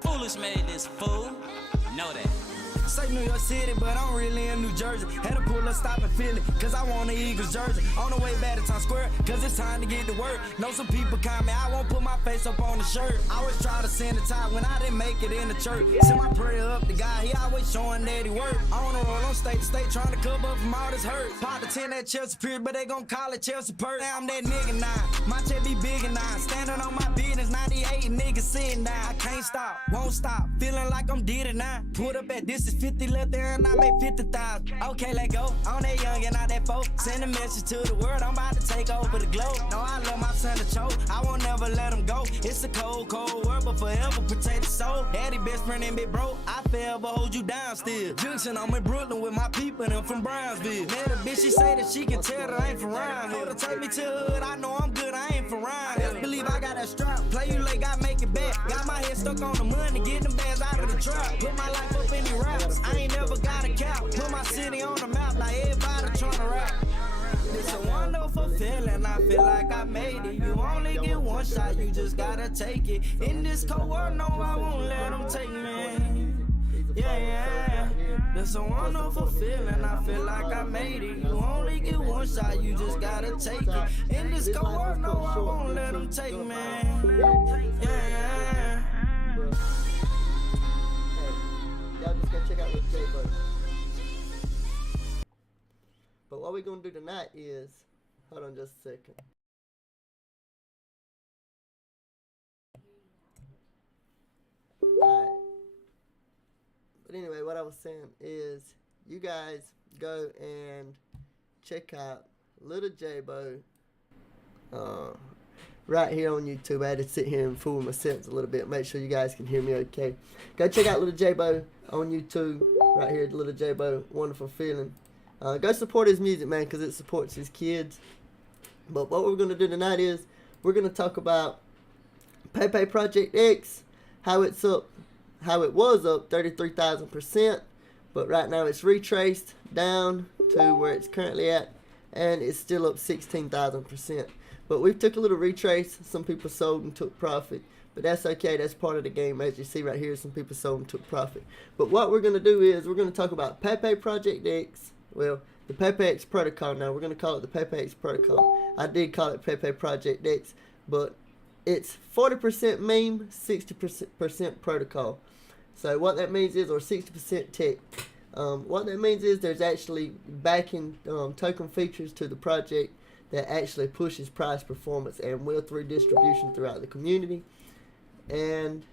Foolish made this fool. Know that. Say New York City, but I'm really in New Jersey. Had to pull up, stop and feel it, cause I want an Eagles jersey. On the way back to Times Square, cause it's time to get to work. Know some people comment, I won't put my face up on the shirt. I always try to send the tie when I didn't make it in the church. Send my prayer up to God, he always showing that he work. On the road, on state to state, trying to cover up from all this hurt. Pop the 10 at Chelsea period, but they gon' call it Chelsea Perk. Now I'm that nigga now, my check be big and now. Standing on my business, 98 niggas sitting down. I can't stop, won't stop, feeling like I'm did it now. Put up at this is 50 left there and I made 50,000. Okay, let go. On that young and not that folk. Send a message to the world. I'm about to take over the globe. No, I love my son to choke. I won't never let him go. It's a cold, cold world, but forever protect the soul. Daddy best friend and big bro. I forever hold you down still. Junction, I'm in Brooklyn with my people and I'm from Brownsville. Met a bitch, she say that she can tell that I ain't from around here. To take me to the hood, I know I'm good. I ain't from around here. Just believe I got that strap. Play you late, I make it back. Got my head stuck on the money, getting them bands out of the trap. Put my life up in the raps. I ain't never got a cap. Put my city on the map, like everybody tryna rap. It's a wonderful feeling, I feel like I made it. You only get one shot, you just gotta take it. In this cold world, no, I won't let them take me. Yeah, yeah. It's a wonderful feeling, I feel like I made it. You only get one shot, you just gotta take it. In this cold world, no, I won't let them take me. Yeah, yeah. Y'all just gotta check out Little J-Bo. But what we're gonna do tonight is, hold on just a second. Alright. But anyway, what I was saying is, you guys go and check out Little J-Bo. Right here on YouTube. I had to sit here and fool myself a little bit. Make sure you guys can hear me okay. Go check out Little J-Bo on YouTube. Right here, Little J-Bo. Wonderful feeling. Go support his music, man, because it supports his kids. But what we're going to do tonight is we're going to talk about PepeX Project X, how it was up 33,000%, but right now it's retraced down to where it's currently at, and it's still up 16,000%. But we took a little retrace. Some people sold and took profit, but that's okay. That's part of the game. As you see right here, some people sold and took profit. But what we're going to do is we're going to talk about PepeX Project X. Well, the PepeX protocol now. We're going to call it the PepeX protocol. I did call it PepeX Project X, but it's 40% meme, 60% protocol. So what that means is, or 60% tech. What that means is there's actually backing token features to the project that actually pushes price performance and Web3 distribution throughout the community. And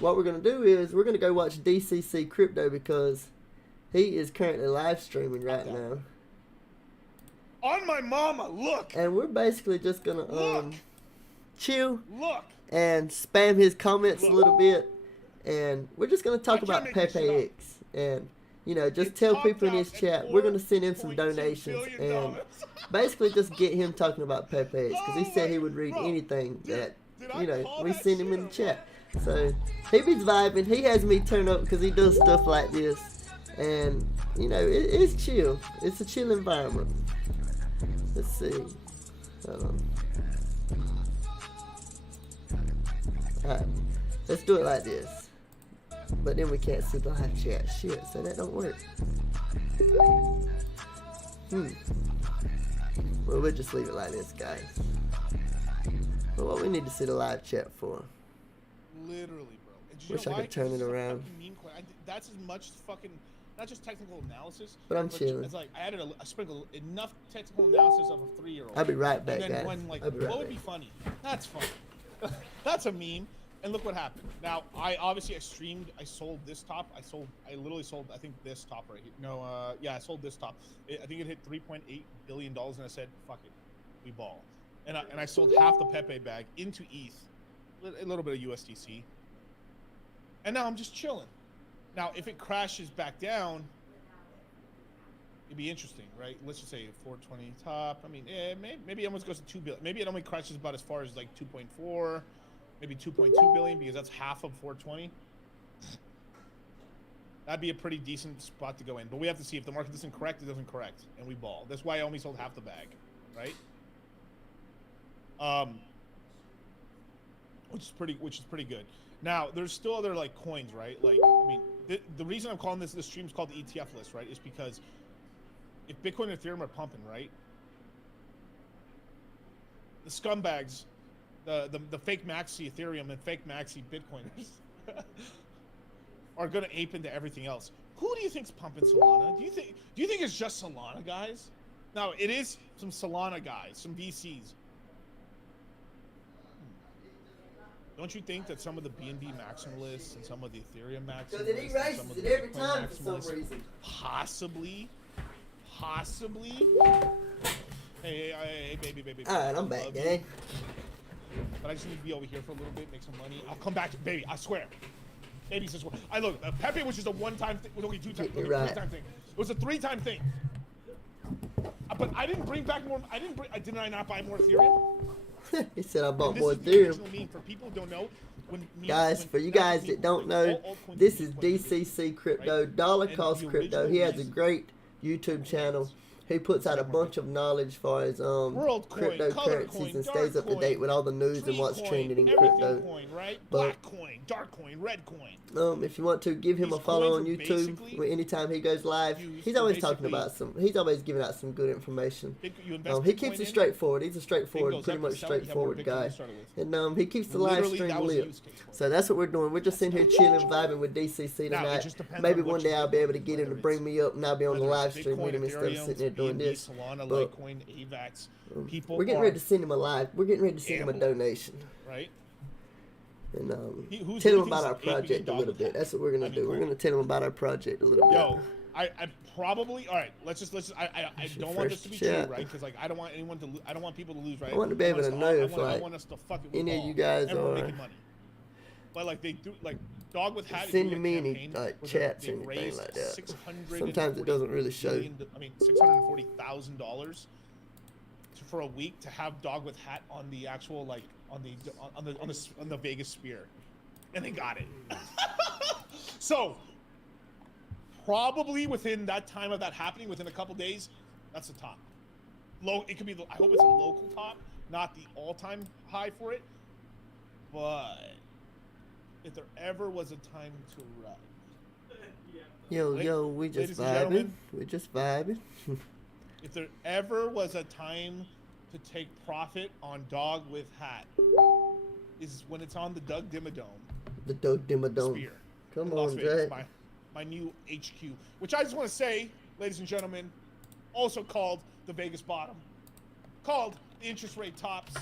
what we're going to do is we're going to go watch DCC Crypto because he is currently live streaming right now. On my mama, look! And we're basically just going to chill Look! and spam his comments a little bit. And we're just going to talk about PepeX. And, you know, just tell people in his chat. We're going to send in some donations and basically just get him talking about PepeX. Because he said he would read anything that, you know, we send him in the chat. So, he be vibing. He has me turn up because he does stuff like this. And, you know, it's chill. It's a chill environment. Let's see. Hold on. Alright. Let's do it like this. But then we can't see the live chat. Shit, so that don't work. Well, we'll just leave it like this, guys. But what we need to see the live chat for? Literally, bro. Wish I could turn it around. That's as much fucking, not just technical analysis. But I'm chilling. It's like I added a sprinkle enough technical analysis of a 3-year-old. I'll be right back, and then guys. when, like, I'll be right what would back. be funny? That's funny. That's a meme. And look what happened. Now, I streamed. I sold this top. I literally sold. I think this top right here. No, yeah, I sold this top. I think it hit $3.8 billion, and I said, "Fuck it, we ball." And I sold half the Pepe bag into ETH, a little bit of USDC, and now I'm just chilling. Now, if it crashes back down, it'd be interesting, right? Let's just say 420 top. I mean, maybe it almost goes to 2 billion. Maybe it only crashes about as far as like 2.4. Maybe 2.2 billion because that's half of 420. That'd be a pretty decent spot to go in. But we have to see if the market doesn't correct, it doesn't correct, and we ball. That's why I only sold half the bag, right? Which is pretty good. Now, there's still other like coins, right? Like, I mean, the reason I'm calling this stream's called the ETF list, right? Is because if Bitcoin and Ethereum are pumping, right? The scumbags, the fake maxi Ethereum and fake maxi Bitcoiners are gonna ape into everything else. Who do you think's pumping Solana? Do you think it's just Solana guys? No, it is some Solana guys, some VCs. Don't you think that some of the BNB maximalists and some of the Ethereum maximalists, Because it erases it every time for some reason. Possibly. Hey, baby. Alright, I'm back, gang. But I just need to be over here for a little bit, make some money. I'll come back, baby. I swear. Baby says, I look. Pepe was just a one-time thing. It was only two-time. It was a three-time thing. It was a three-time thing. But I didn't bring back more. Did I not buy more Ethereum? He said I bought more Ethereum. For people who don't know, for you guys that don't know, this is DCC Crypto, Dollar Cost Crypto. He has a great YouTube channel. He puts out a bunch of knowledge as far as cryptocurrencies and stays up to date with all the news and what's trending in crypto. Black coin, dark coin, red coin. If you want to give him a follow on YouTube, anytime he goes live, he's always talking about he's always giving out some good information. He keeps it straightforward. He's a straightforward, pretty much straightforward guy, and he keeps the live stream lit. So that's what we're doing. We're just sitting here chilling, vibing with DCC tonight. Maybe one day I'll be able to get him to bring me up and I'll be on the live stream with him instead of sitting there doing this. But we're getting ready to send him a live. We're getting ready to send him a donation. Right. And tell him about our project a little bit. That's what we're gonna do. We're gonna tell him about our project a little bit. Yo, I probably all right. Let's just. I don't want this to be true, right? Because like I don't want anyone to. I don't want people to lose, right? I want to be able to know if like any of you guys are making money. But like they do, like Dog with Hat. Send me any chats or anything like that. Sometimes it doesn't really show. $640,000 for a week to have Dog with Hat on the actual like on the Vegas Sphere, and they got it. So probably within that time of that happening, within a couple days, that's the top. It could be. I hope it's a local top, not the all-time high for it. But if there ever was a time to run, yo, we just vibing. We just vibing. If there ever was a time to take profit on Dog with Hat, is when it's on the Doug Dimmadome. The Doug Dimmadome. Sphere. Come Las on, Vegas, Jay. my new HQ, which I just want to say, ladies and gentlemen, also called the Vegas Bottom, called the interest rate tops,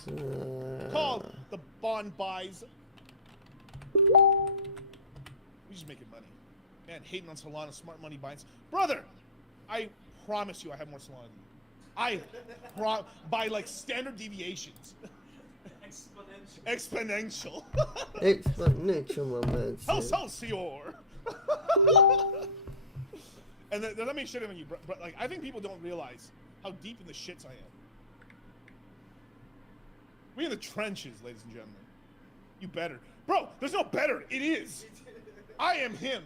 called the bond buys. We just making money. Man, hating on Solana, smart money binds. Brother, I promise you I have more Solana than you. By like standard deviations. Exponential. Exponential, my man. Excelsior. And then let me shit on you, bro. Like, I think people don't realize how deep in the shits I am. We're in the trenches, ladies and gentlemen. You better. Bro, there's no better. It is. I am him.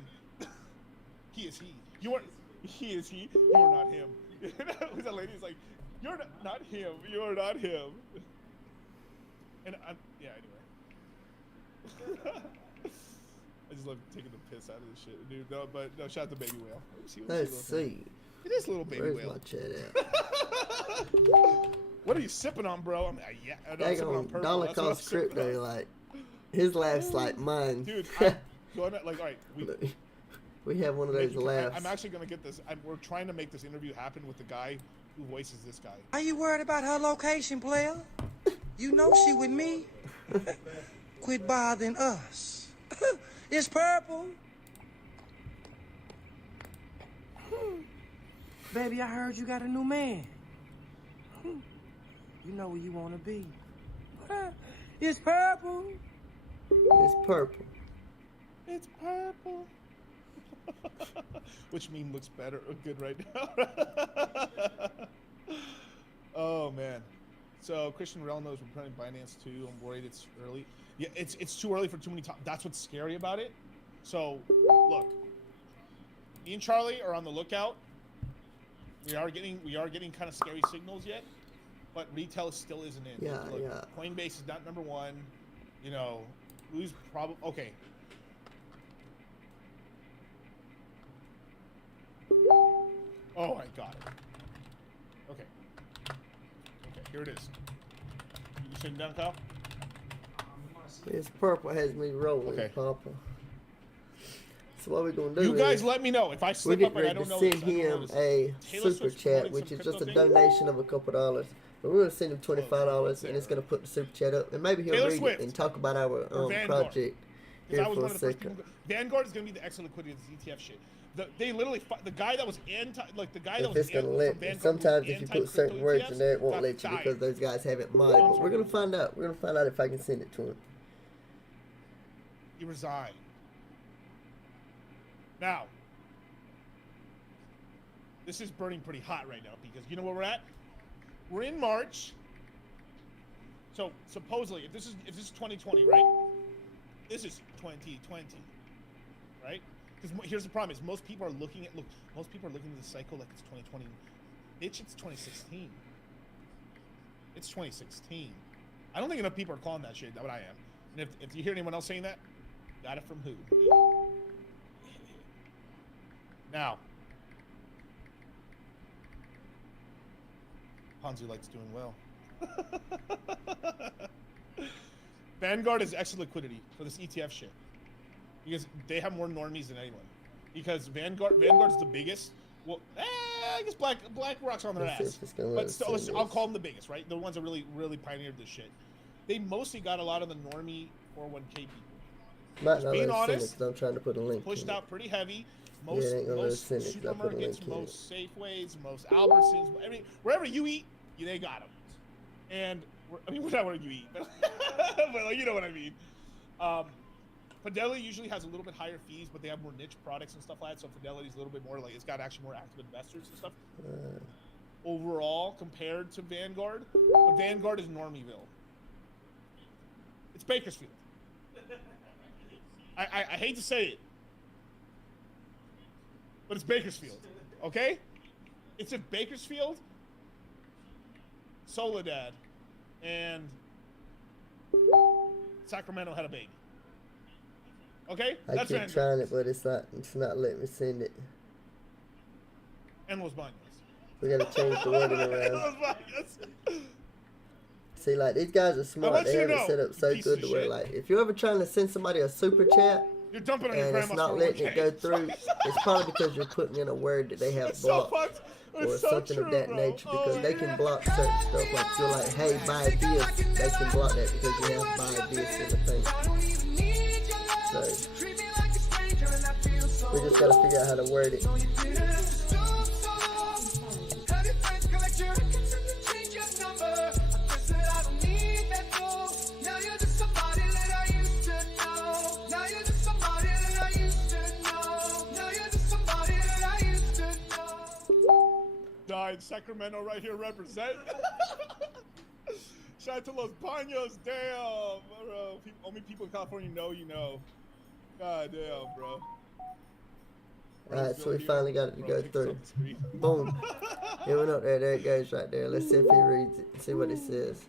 He is he. You are. He is he. You are not him. Who's that lady? Is like, you're not him. You are not him. And I'm. Yeah. Anyway. I just love taking the piss out of this shit, dude. No, but no. Shout out to Baby Whale. Let's see. It is a little Baby Where's Whale. my chat at? What are you sipping on, bro? I'm sipping on purple. Dollar Cost Crypto, like his laughs like mine. Dude, all right, we have one of those laughs. I'm actually gonna get this. We're trying to make this interview happen with the guy who voices this guy. Are you worried about her location, player? You know she with me. Quit bothering us. It's purple. Baby, I heard you got a new man. You know where you want to be. It's purple. It's purple. It's purple. Which meme looks better or good right now? Oh man. So Christian Rell knows we're playing Binance too. I'm worried it's early. Yeah, it's too early for too many. That's what's scary about it. So look, Me and Charlie are on the lookout. We are getting kind of scary signals yet, but retail still isn't in. Yeah, Look, yeah. Coinbase is not number one. You know, who's probably okay. Oh, I got it. Okay. Okay, here it is. You sitting down, Kyle? This purple has me rolling, Okay. Papa. So what we're gonna do? You guys is let me know if I we're slip getting up and I ready to don't know send this. I don't know him this. a Taylor super Swift's chat, promoting which some is just a crypto thing? donation of a couple dollars. But we're gonna send him $25, and it's gonna put the super chat up, and maybe he'll Taylor read Swift it and talk about our or Vanguard. project Because here I was for one a of the first second. people. Vanguard is going to be the extra liquidity of this ETF shit. They literally the guy that was anti, like the guy that If was it's gonna from let, Vanguard sometimes was if you put certain anti-crypto words in there, it won't ETFs, let you got because fired. those guys have it modded. But we're gonna find out. We're gonna find out if I can send it to him. He resigned. Now, this is burning pretty hot right now because you know where we're at? We're in March. So supposedly, if this is 2020, right? This is 2020, right? Because here's the problem: is most people are looking at most people are looking at the cycle like it's 2020. Bitch, it's 2016. It's 2016. I don't think enough people are calling that shit. That's what I am. And if you hear anyone else saying that, got it from who? Now, Ponzi likes doing well. Vanguard is extra liquidity for this ETF shit because they have more normies than anyone. Because Vanguard's the biggest. Well, I guess BlackRock's on their Let's see ass, if it's gonna let but us still, see I'll this. call them the biggest, right? The ones that really pioneered this shit. They mostly got a lot of the normie 401k people. Might not being let us send it honest, 'cause I'm trying to put a link. Pushed in it. out pretty heavy. Yeah, Most, it ain't gonna let us most send it 'cause I put a supermarkets, link in most Safeways, most Albertsons, wherever you eat, they got them. And I mean, not where you eat, but, but like, you know what I mean. Fidelity usually has a little bit higher fees, but they have more niche products and stuff like that. So Fidelity's a little bit more like it's got actually more active investors and stuff. Overall, compared to Vanguard, but Vanguard is Normieville. It's Bakersfield. I hate to say it, but it's Bakersfield. Okay? It's if Bakersfield, Soledad, and Sacramento had a baby. Okay? I That's keep Vanguard. trying it, but it's not letting me send it. And Los Baños. We gotta change the wording around. Los Baños. See, like these guys are smart. let They you have it know, set up so you piece good of to where, shit. like, if you're ever trying to send somebody a super chat You're dumping on your and it's grandma's not letting it 401k. go through, it's probably because you're putting in a word that they have It's so blocked. fucked. Or It's so something true, of that bro. nature, Oh because my they can God. block certain stuff. Like you're like, hey, buy this, they can block that because you have buy this in the thing. So we just gotta figure out how to word it. Died Sacramento right here represent. Shout out to Los Baños, damn, bro. Only people in California know you know. God damn, bro. Alright, so we finally got it to Bro, go take this through. off the screen. Boom. It went up there. There it goes right there. Let's see if he reads it. See what it says.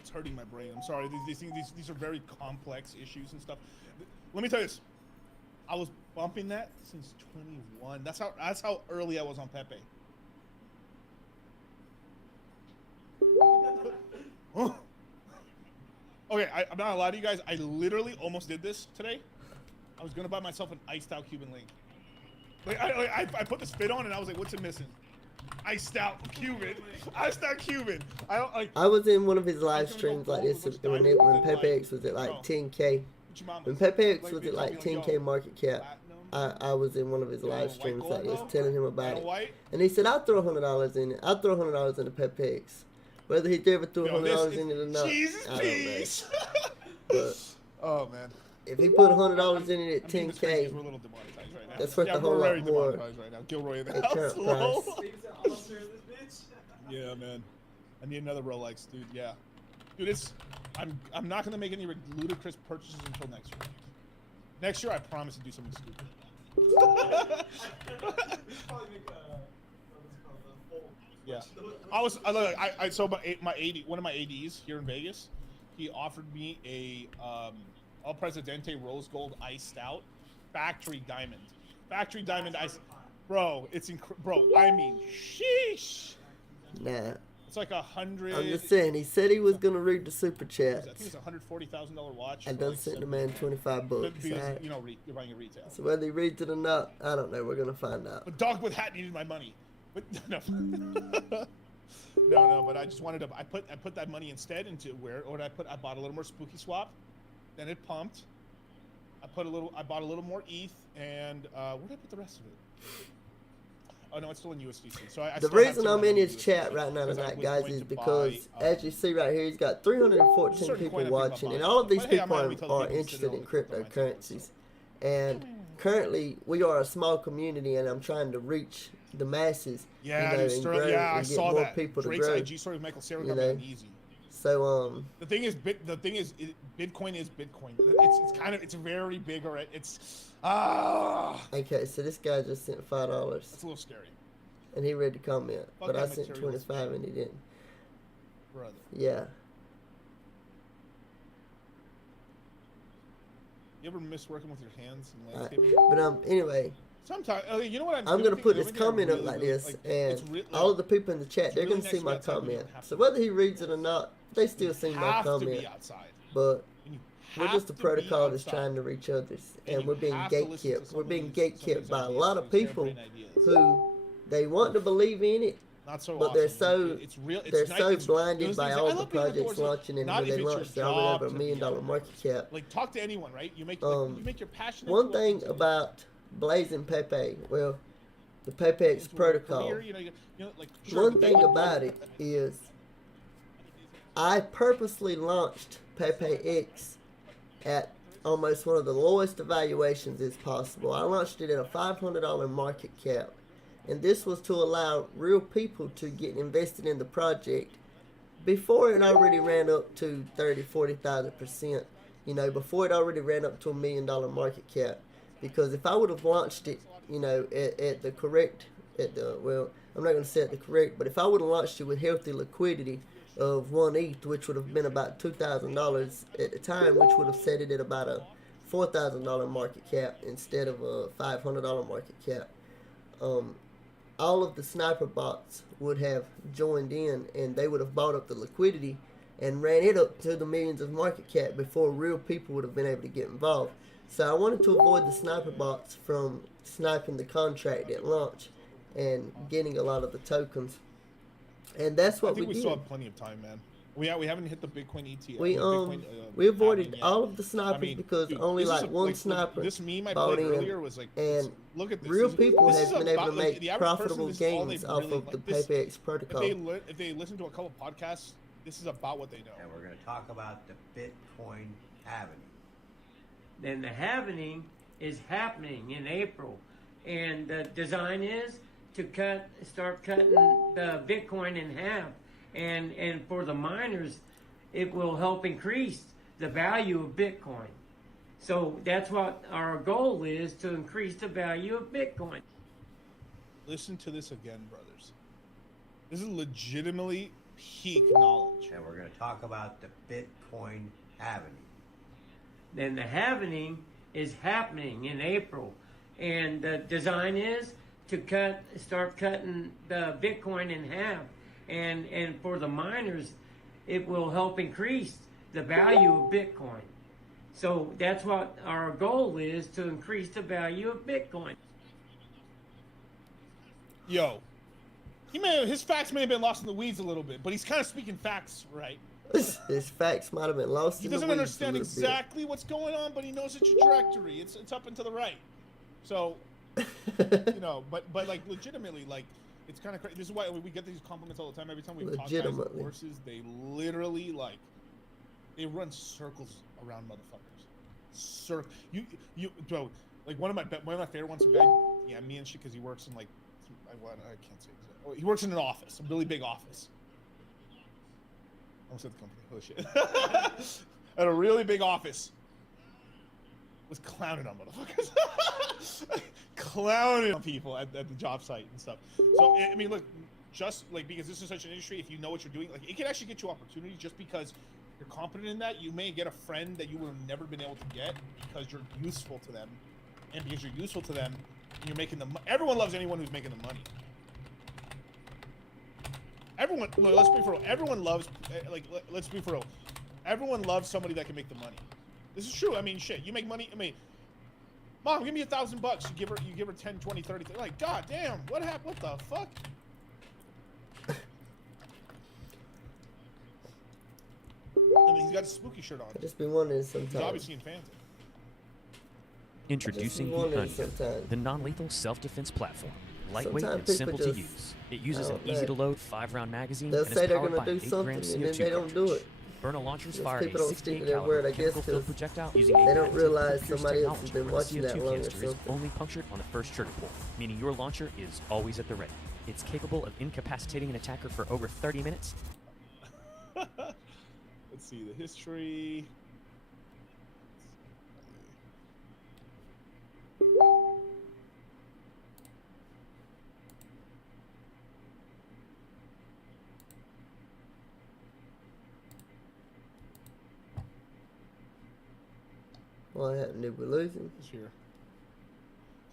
It's hurting my brain. I'm sorry. These are very complex issues and stuff. Let me tell you this. I was bumping that since 21. That's how early I was on Pepe. Okay, I'm not gonna lie to you guys. I literally almost did this today. I was gonna buy myself an iced out Cuban link. Like I put the spit on and I was like, what's it missing? Iced out Cuban. Iced out Cuban. I don't like. I was in one of his live gonna go streams like gold this with when diamond, PepeX was at like no. 10K. Chimamas. When PepeX Like, was they at told like me, yo, 10K market cap, platinum, I was in one of his you live want white streams gold, like this, though? telling him about You it. want white? And he said, I'll throw $100 in it. I'll throw $100 into PepeX. Whether he ever threw Yo, $100 this in it or not, Jesus I don't peace. know. But Oh man. if he put $100 in it at I'm being discreet 'cause 10K, we're a little demonetized right now. that's worth yeah, a whole we're lot very more demonetized right now. Gilroy in the at house. current Lol. price. Yeah, man. I need another Rolex, dude. Yeah, dude. I'm not gonna make any ludicrous purchases until next year. Next year, I promise to do something stupid. Yeah. So my AD, one of my ADs here in Vegas, he offered me a El Presidente Rose Gold Ice Stout, factory diamond ice. Bro, it's bro. I mean, sheesh. Nah. It's like 100. I'm just saying, he said he was gonna read the super chats. I think it's $140,000 watch. I done sent the man $25 bucks. Because, you know, you're buying a retail. So whether he reads it or not, I don't know. We're gonna find out. But Dog with Hat needed my money. But no. No, but I just wanted to. I put that money instead into where? Or I bought a little more Spooky Swap. Then it pumped. I bought a little more ETH, and where did I put the rest of it? Oh no, it's still in USDC. So the reason I'm in his chat right now tonight, guys, is because as you see right here, he's got 314 people watching, and all of these people are interested in cryptocurrencies. And currently, we are a small community, and I'm trying to reach the masses. Yeah, and grow, I and get saw more that. people to Drake's grow. IG story with Michael Sarah got easy. So the thing is Bitcoin is Bitcoin. It's very big already. Okay, so this guy just sent $5. That's a little scary. And he read the comment, but I sent 25 and he didn't. Brother. Yeah. You ever miss working with your hands and landscaping? But anyway. Sometimes, you know what I'm gonna put this comment up like this, and all of the people in the chat, they're gonna see my comment. So whether he reads it or not, they still see my comment. But we're just a protocol that's trying to reach others, and we're being gatekept. We're being gatekept by a lot of people who they want to believe in it, but they're so blinded by all the projects launching, and when they launch, they're already over $1 million market cap. Like, talk to anyone, right? You make your passion. One thing about blazing Pepe, well, the PepeX protocol. One thing about it is, I purposely launched PepeX at almost one of the lowest evaluations as possible. I launched it at a $500 market cap, and this was to allow real people to get invested in the project before it already ran up to 40,000%. You know, before it already ran up to $1 million market cap. Because if I would have launched it, you know, at the correct, well, I'm not going to say at the correct, but if I would have launched it with healthy liquidity of 1 ETH, which would have been about $2,000 at the time, which would have set it at about a $4,000 market cap instead of a $500 market cap, all of the sniper bots would have joined in, and they would have bought up the liquidity and ran it up to the millions of market cap before real people would have been able to get involved. So I wanted to avoid the sniper bots from sniping the contract at launch and getting a lot of the tokens. And that's what we did. We still have plenty of time, man. We haven't hit the Bitcoin ETF. We avoided all of the snipers because only like one sniper this meme I bought played in, earlier was like, and look at this. real people this have been able to like, make profitable gains off of the PepeX protocol. If they listen to a couple podcasts, this is about what they know. And we're going to talk about the Bitcoin halving. Then the halvening is happening in April, and the design is to start cutting the Bitcoin in half, and for the miners, it will help increase the value of Bitcoin. So that's what our goal is, to increase the value of Bitcoin. Listen to this again, brothers. This is legitimately peak knowledge. And we're going to talk about the Bitcoin halving. Then the halvening is happening in April, and the design is to start cutting the Bitcoin in half, and for the miners, it will help increase the value of Bitcoin. So that's what our goal is, to increase the value of Bitcoin. Yo, his facts may have been lost in the weeds a little bit, but he's kind of speaking facts, right? His facts might have been lost in the weeds. He doesn't understand exactly what's going on, but he knows the trajectory. It's up and to the right. So, you know, but like legitimately, like, it's kind of crazy. This is why we get these compliments all the time. Every time we talk guys with horses, they literally they run circles around motherfuckers. Bro, like one of my favorite ones. A guy, me and shit, because he works in like, I can't say exactly. He works in an office, a really big office. I almost said the company. Oh shit. At a really big office was clowning on motherfuckers. Clowning on people at the job site and stuff. So, I mean, look, just like because this is such an industry, if you know what you're doing, like it can actually get you opportunities just because you're competent in that. You may get a friend that you would have never been able to get because you're useful to them. And because you're useful to them, and you're making them. Everyone loves anyone who's making the money. Everyone, look, let's be for real. Everyone loves, like, let's be for real. Everyone loves somebody that can make the money. This is true. I mean, shit. You make money. I mean, Mom, give me $1,000. You give her 10, 20, 30. Like, God damn, what happened? What the fuck? And he's got a spooky shirt on. I just been wondering sometimes. He's obviously in Phantom. Introducing the Onion, the non-lethal self-defense platform. Lightweight and simple to use. It uses an easy-to-load 5-round magazine They'll and say is they're powered gonna by an do 8-gram something and then CO2 they don't do cartridge. it. Burner launchers Just fire people a don't stick to 68 their caliber word, I guess, chemical-filled 'cause projectile using they a don't realize patented Pierce somebody else has technology been where the watching that CO2 long or canister is something. only punctured on the first trigger pull, meaning your launcher is always at the ready. It's capable of incapacitating an attacker for over 30 minutes. Let's see the history. What happened? Did we lose him? It's here.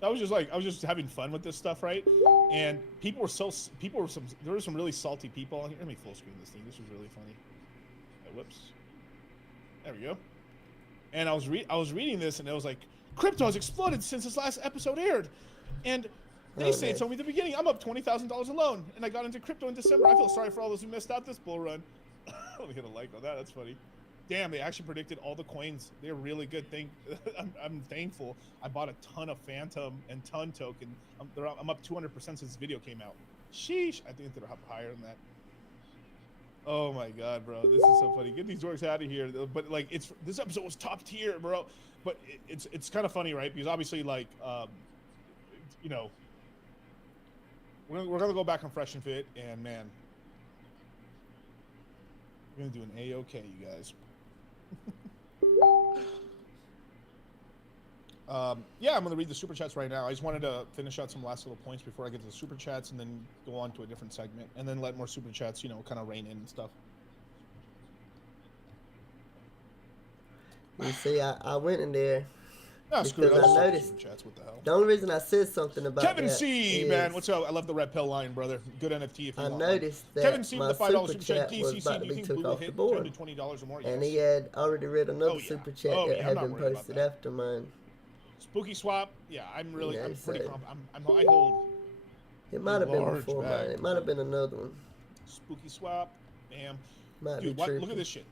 So I was just having fun with this stuff, right? And there were some really salty people. Let me full screen this thing. This was really funny. Whoops. There we go. And I was reading this, and it was like, crypto has exploded since this last episode aired, and they say it's only the beginning. I'm up $20,000 alone, and I got into crypto in December. I feel sorry for all those who missed out this bull run. Let me hit a like on that. That's funny. Damn, they actually predicted all the coins. They're really good. I'm thankful. I bought a ton of Phantom and Ton token. I'm up 200% since this video came out. Sheesh. I think they're up higher than that. Oh my god, bro, this is so funny. Get these dorks out of here. But like, this episode was top tier, bro. But it's kind of funny, right? Because obviously, like, you know, we're gonna go back on Fresh and Fit, and man, we're gonna do an A-OK, you guys. Yeah, I'm gonna read the super chats right now. I just wanted to finish out some last little points before I get to the super chats, and then go on to a different segment, and then let more super chats, you know, kind of rain in and stuff. You see, I went in there Screw because it. I noticed. Super chats, what the hell? The only reason I said something about Kevin that C, is man, what's up? I love the red pill line, brother. Good NFT if you I want. noticed that Kevin C my with the $5 super super chat. chat was DCC, about do to you be think took Blue will off the hit board, $10 to $20 or more? and Yes. he had already read another Oh, yeah. super chat Oh, that yeah, I'm had not been worried about posted that. after mine. Spooky swap. Yeah, I'm pretty so confident. I hold. It might have been large before bag. mine. It might have been another one. Spooky swap. Bam. Might Dude, be what? tripping. Look at this shit.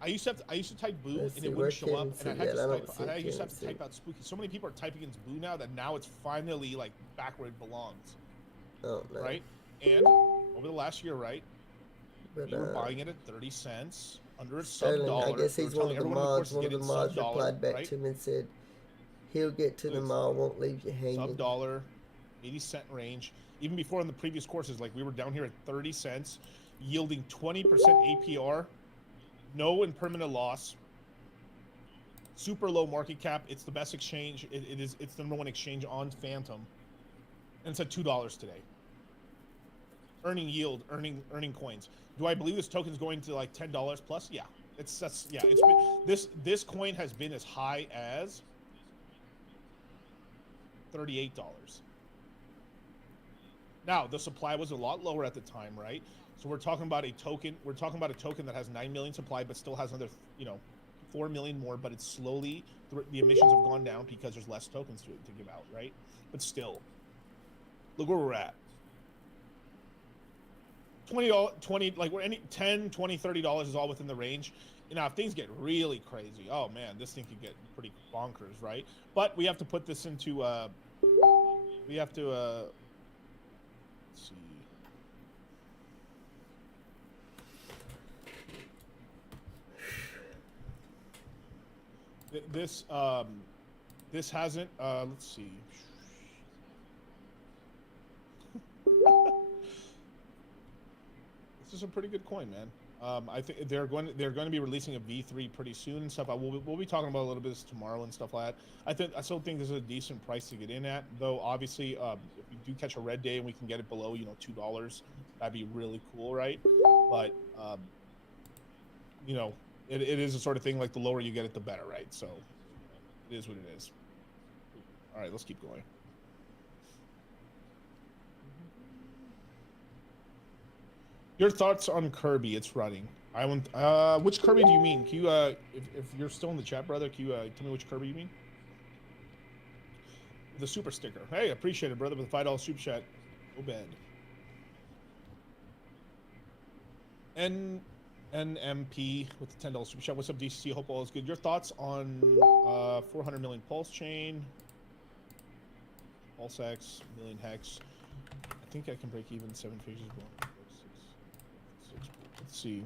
I used to type boo Let's and see, it where wouldn't show up, Kevin and I C? had Yeah, I to don't type. see I used to have Kevin to type out spooky. So many people are typing in boo now that now it's finally like back where it belongs, Oh no. right? And over the last year, right, But, we were buying it at 30 cents under a Sterling, sub-dollar. I guess We he's were one of telling the everyone, mods. course, One to of get the in mods sub-dollar, replied back right? to him and said he'll get to the Look at mall, won't leave you hanging. Sub-dollar, 80-cent range. Even before in the previous courses, like we were down here at 30 cents, yielding 20% APR, no impermanent loss, super low market cap. It's the best exchange. It's the #1 exchange on Phantom, and it's at $2 today. Earning yield, earning coins. Do I believe this token's going to like $10 plus? Yeah, it's been, this coin has been as high as $38. Now, the supply was a lot lower at the time, right? So we're talking about a token. We're talking about a token that has 9 million supply, but still has another, 4 million more. But it's slowly, the emissions have gone down because there's less tokens to give out, right? But still, look where we're at. $20, like we're any $10, $20, $30 is all within the range. Now, if things get really crazy, oh man, this thing could get pretty bonkers, right? But we have to put this into, we have to, let's see. This hasn't, let's see. this is a pretty good coin, man. I think they're going to be releasing a V3 pretty soon and stuff. We'll be talking about a little bit of this tomorrow and stuff like that. I still think this is a decent price to get in at, though. Obviously, if we do catch a red day and we can get it below, you know, $2, that'd be really cool, right? But you know, it is the sort of thing like the lower you get it, the better, right? So it is what it is. All right, let's keep going. Your thoughts on Kirby? It's running. I want. Which Kirby do you mean? Can you, if you're still in the chat, brother, can you tell me which Kirby you mean? The super sticker. Hey, appreciate it, brother, with a $5 super chat. No bad. NMP with the $10 super chat. What's up, DCC? Hope all is good. Your thoughts on 400 million pulse chain, pulse X, million hex. I think I can break even 7 figures. Let's see.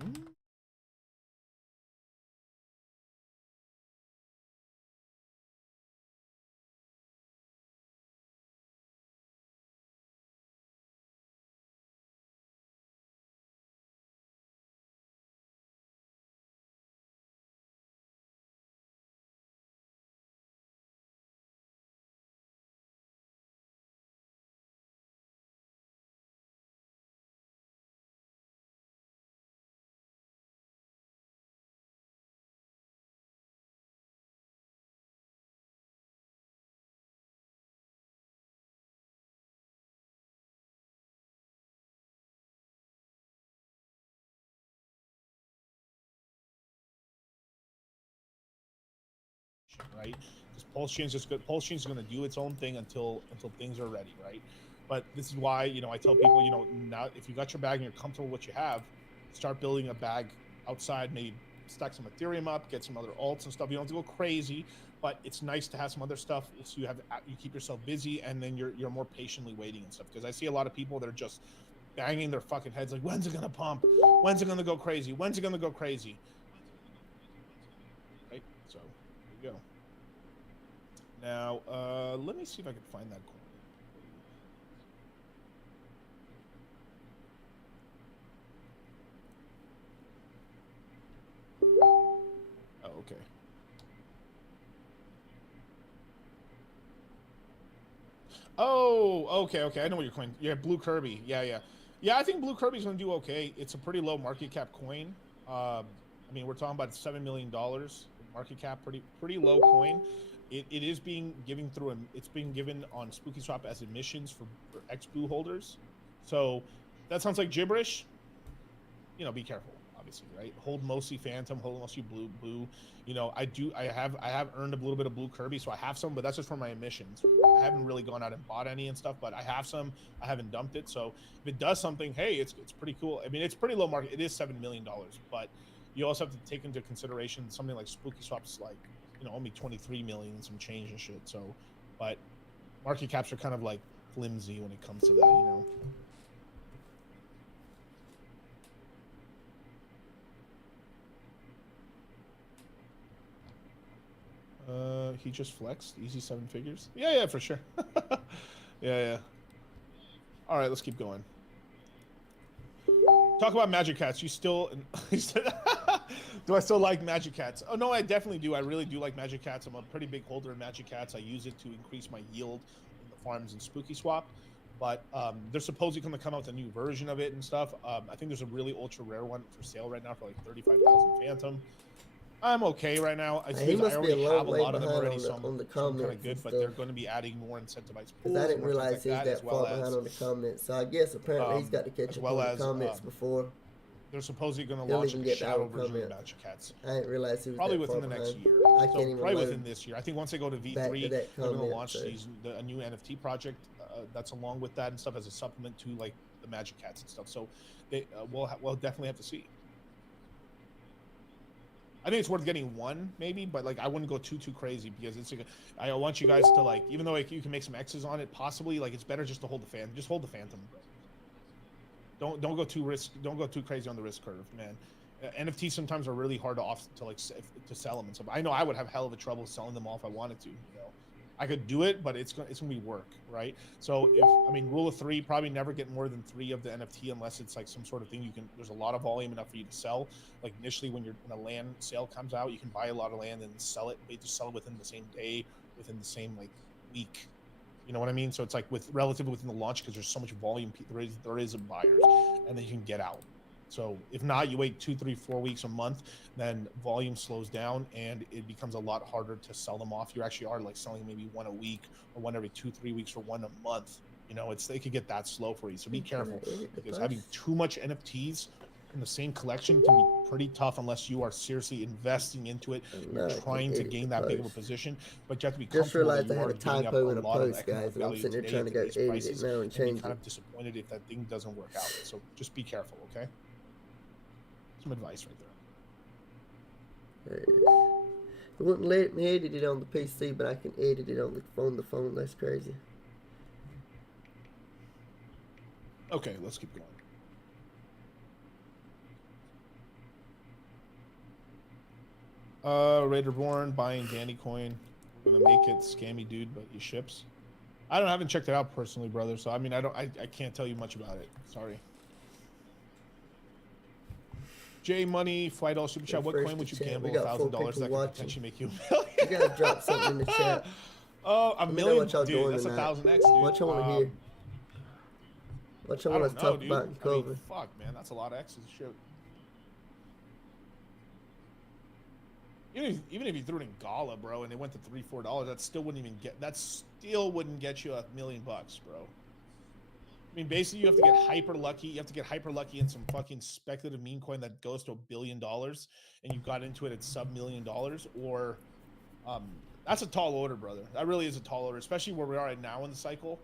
Right, because pulse chain's just good. Pulse chain's going to do its own thing until things are ready, right? But this is why, you know, I tell people, you know, now if you got your bag and you're comfortable with what you have, start building a bag outside. Maybe stack some Ethereum up, get some other alts and stuff. You don't have to go crazy, but it's nice to have some other stuff so you keep yourself busy, and then you're more patiently waiting and stuff. Because I see a lot of people that are just banging their fucking heads like, when's it gonna pump? When's it gonna go crazy? When's it gonna go crazy? Right. So there you go. Now, let me see if I can find that coin. Oh, okay. Oh, okay. I know what your coin. Yeah, Blue Kirby. Yeah. I think Blue Kirby's gonna do okay. It's a pretty low market cap coin. I mean, we're talking about $7 million market cap. Pretty low coin. It is being given through it's being given on Spooky Swap as admissions for X-Blue holders. So that sounds like gibberish. You know, be careful, obviously, right? Hold mostly Phantom, hold mostly blue. You know, I have earned a little bit of Blue Kirby, so I have some, but that's just for my emissions. I haven't really gone out and bought any and stuff, but I have some. I haven't dumped it. So if it does something, hey, it's pretty cool. I mean, it's pretty low market. It is $7 million, but you also have to take into consideration something like Spooky Swap's like, you know, only 23 million and some change and shit. So, but market caps are kind of like flimsy when it comes to that, you know. He just flexed easy 7 figures. Yeah, for sure. yeah. All right, let's keep going. Talk about Magic Cats. You still do I still like Magic Cats? Oh no, I definitely do. I really do like Magic Cats. I'm a pretty big holder of Magic Cats. I use it to increase my yield in the farms and Spooky Swap. But they're supposedly going to come out with a new version of it and stuff. I think there's a really ultra rare one for sale right now for like 35,000 Phantom. I'm okay right now. I already have a lot of them already, so I'm kind of good. But they're going to be adding more incentivized pools. I didn't realize he's that far behind on the comments. So I guess apparently he's got to catch up on the comments before. They're supposedly going to launch a shadow version of Magic Cats. I didn't realize he was probably within the next year. I can't even probably within this year. I think once they go to V3, they're going to launch a new NFT project that's along with that and stuff as a supplement to like the Magic Cats and stuff. So we'll definitely have to see. I think it's worth getting one maybe, but like I wouldn't go too crazy because it's like, I want you guys to like, even though like, you can make some X's on it possibly, like it's better just to hold the Phantom. Just hold the Phantom. Don't go too crazy on the risk curve, man. NFTs sometimes are really hard to sell them and stuff. I know I would have hell of a trouble selling them all if I wanted to, you know. I could do it, but it's gonna be work, right? So rule of three, probably never get more than 3 of the NFT unless it's like some sort of thing there's a lot of volume enough for you to sell. Like initially when a land sale comes out, you can buy a lot of land and sell it. They just sell it within the same day, within the same like week. You know what I mean? So it's like relatively within the launch because there's so much volume. There is buyers, and then you can get out. So if not, you wait 2, 3, 4 weeks, a month, then volume slows down and it becomes a lot harder to sell them off. You actually are like selling maybe one a week or one every 2, 3 weeks or one a month. You know, they could get that slow for you. So be careful because having too much NFTs in the same collection can be pretty tough unless you are seriously investing into it. You're trying to gain that big of a position, but you have to be comfortable. Just realized that I you had are a typo in a post, guys, and I'm value sitting there today trying to go at today's edit it prices, now and and be change kind it. of disappointed if that thing doesn't work out. So just be careful, okay? Some advice right there. It wouldn't let me edit it on the PC, but I can edit it on the phone. That's crazy. Okay, let's keep going. Raiderborn buying Danny coin. We're gonna make it scammy, dude, but he ships. I haven't checked it out personally, brother. So I mean, I can't tell you much about it. Sorry. J Money, $5 super chat. What coin would you gamble $1,000 that could potentially make you a million? You gotta drop something in the chat. Oh, a million, dude. That's tonight. 1,000x, dude. What you want to hear? What you want us to talk about and cover? I mean, fuck, man, that's a lot of X's. Shit. Even if you threw it in Gala, bro, and it went to $3, $4, that still wouldn't get you $1 million, bro. I mean, basically, you have to get hyper lucky. You have to get hyper lucky in some fucking speculative meme coin that goes to $1 billion, and you got into it at sub $1 million, or that's a tall order, brother. That really is a tall order, especially where we are right now in the cycle.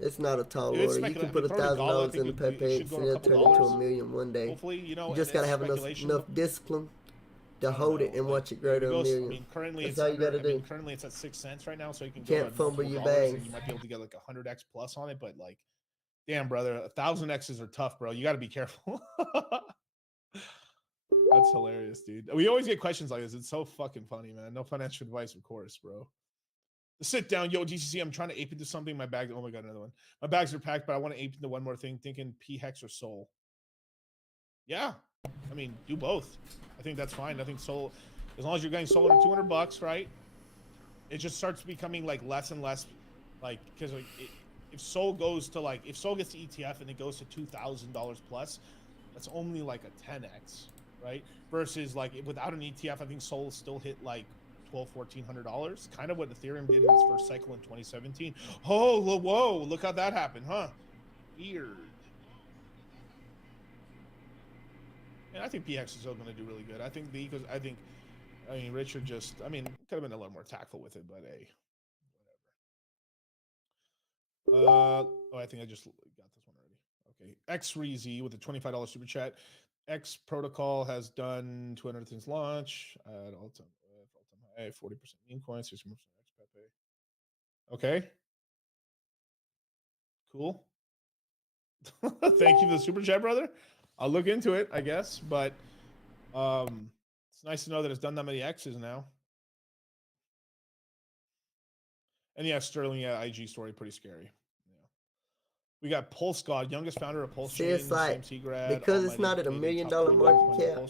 It's not a tall order. You can put $1,000 in the PepeX and it'll turn into $1 million one day. Hopefully, you just gotta have enough discipline to hold it and watch it grow to $1 million. I mean, currently that's all you gotta do. Currently, it's at 6 cents right now, so you can't fumble your bag. You might be able to get like 100x plus on it, but like, damn, brother, 1,000x's are tough, bro. You got to be careful. That's hilarious, dude. We always get questions like this. It's so fucking funny, man. No financial advice, of course, bro. Sit down, yo, DCC. I'm trying to ape into something. My bag. Oh my god, another one. My bags are packed, but I want to ape into one more thing. Thinking PepeX or Soul. Yeah, I mean, do both. I think that's fine. I think Soul, as long as you're getting Soul under $200, right? It just starts becoming like less and less, like because like if Soul goes to like if Soul gets to ETF and it goes to $2,000 plus, that's only like a 10x, right? Versus like without an ETF, I think Soul still hit like $1,400, kind of what Ethereum did in its first cycle in 2017. Oh, whoa, look how that happened, huh? Weird. And I think PepeX is still going to do really good. I think Richard just, could have been a little more tactful with it, but hey, whatever. I think I just got this one already. Okay, XReezy with a $25 super chat. X Protocol has done 200 since launch at all-time high, 40% meme coins, 60% X Pepe. Okay. Cool. Thank you for the super chat, brother. I'll look into it, I guess, but it's nice to know that it's done that many X's now. And yeah, Sterling, IG story, pretty scary. We got Pulse God, youngest founder of Pulse Chain. It's like, because it's not at $1 million market cap,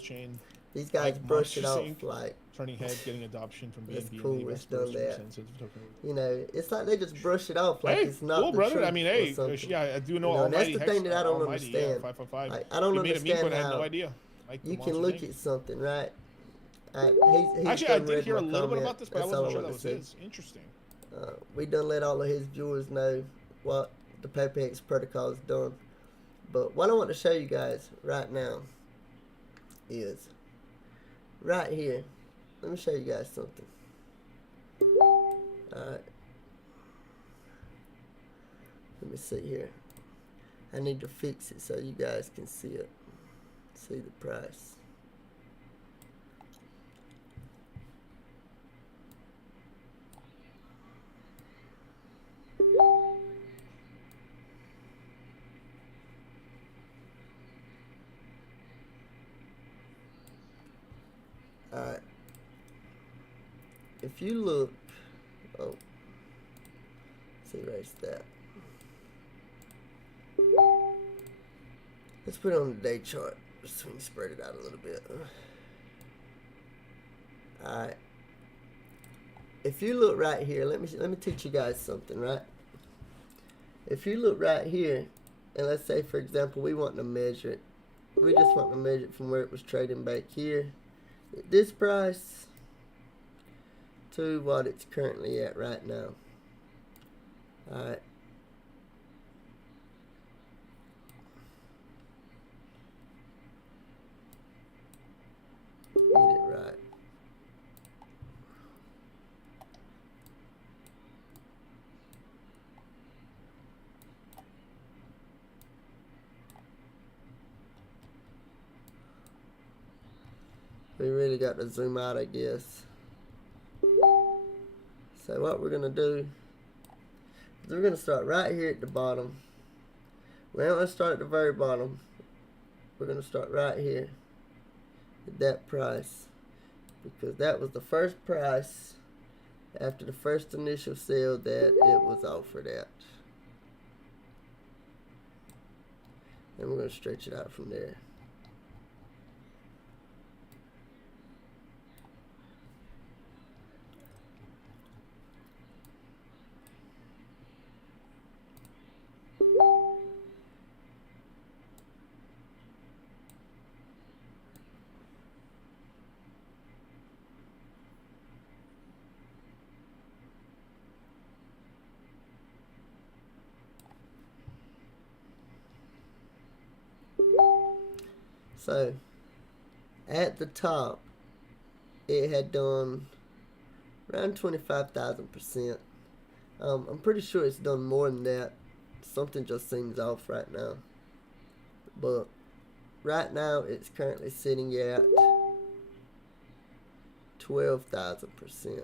these guys brush it off like turning heads, getting adoption from it's cool, it's done that. You know, it's like they just brush it off like it's not cool, the brother. truth. I mean, I do know. And that's the thing that I don't understand. Like, I don't understand how I had no idea. you can look at something, right? Actually, I did hear a little bit about this, but I wasn't sure that was his. Interesting. We done let all of his viewers know what the PepeX protocol is done. But what I want to show you guys right now is right here. Let me show you guys something. Alright. Let me see here. I need to fix it so you guys can see it. See the price. Alright. If you look Let's erase that. Let's put it on the day chart just so we can spread it out a little bit. Alright. If you look right here, let me teach you guys something, right? If you look right here, and let's say for example we want to measure it. We just want to measure it from where it was trading back here at this price to what it's currently at right now. Alright. Get it right. We really got to zoom out, I guess. So what we're going to do is we're going to start right here at the bottom. We don't want to start at the very bottom. We're going to start right here at that price, because that was the first price after the first initial sale that it was offered at. And we're going to stretch it out from there. So, at the top, it had done around 25,000%. I'm pretty sure it's done more than that. Something just seems off right now. But right now, it's currently sitting at 12,000%.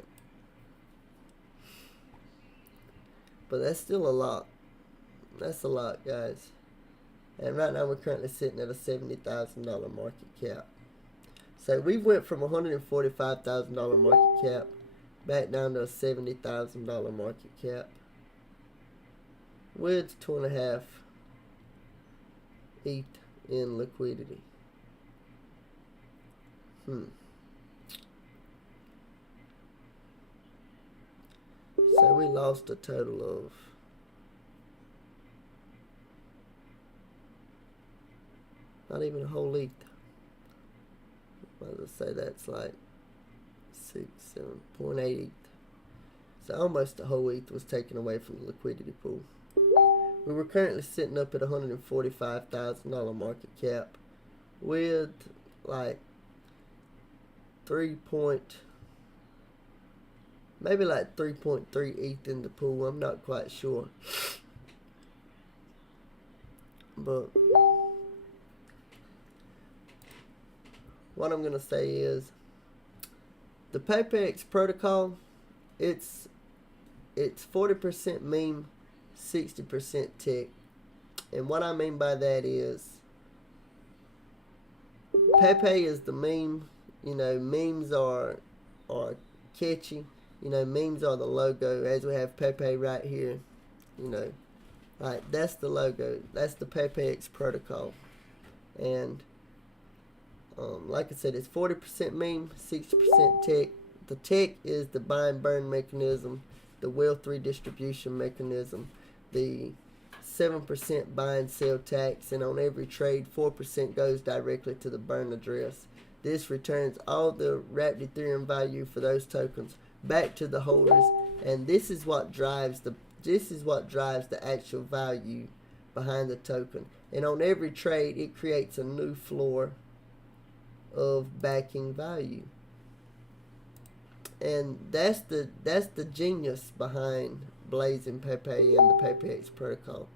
But that's still a lot. That's a lot, guys. And right now we're currently sitting at a $70,000 market cap. So we went from $145,000 market cap back down to a $70,000 market cap with 2.5 ETH in liquidity. So we lost a total of not even a whole ETH. I'll say that's like 7.8 ETH. So almost the whole ETH was taken away from the liquidity pool. We were currently sitting up at $145,000 market cap with like maybe like 3.3 ETH in the pool. I'm not quite sure. But what I'm going to say is the PepeX protocol, it's 40% meme, 60% tech. And what I mean by that is Pepe is the meme. You know, memes are catchy. You know, memes are the logo, as we have Pepe right here. You know, like that's the logo. That's the PepeX protocol. And like I said, it's 40% meme, 60% tech. The tech is the buy and burn mechanism, the wealth redistribution mechanism, the 7% buy and sell tax, and on every trade, 4% goes directly to the burn address. This returns all the wrapped Ethereum value for those tokens back to the holders, and this is what drives the actual value behind the token. And on every trade, it creates a new floor of backing value. And that's the genius behind Blazing Pepe and the PepeX protocol.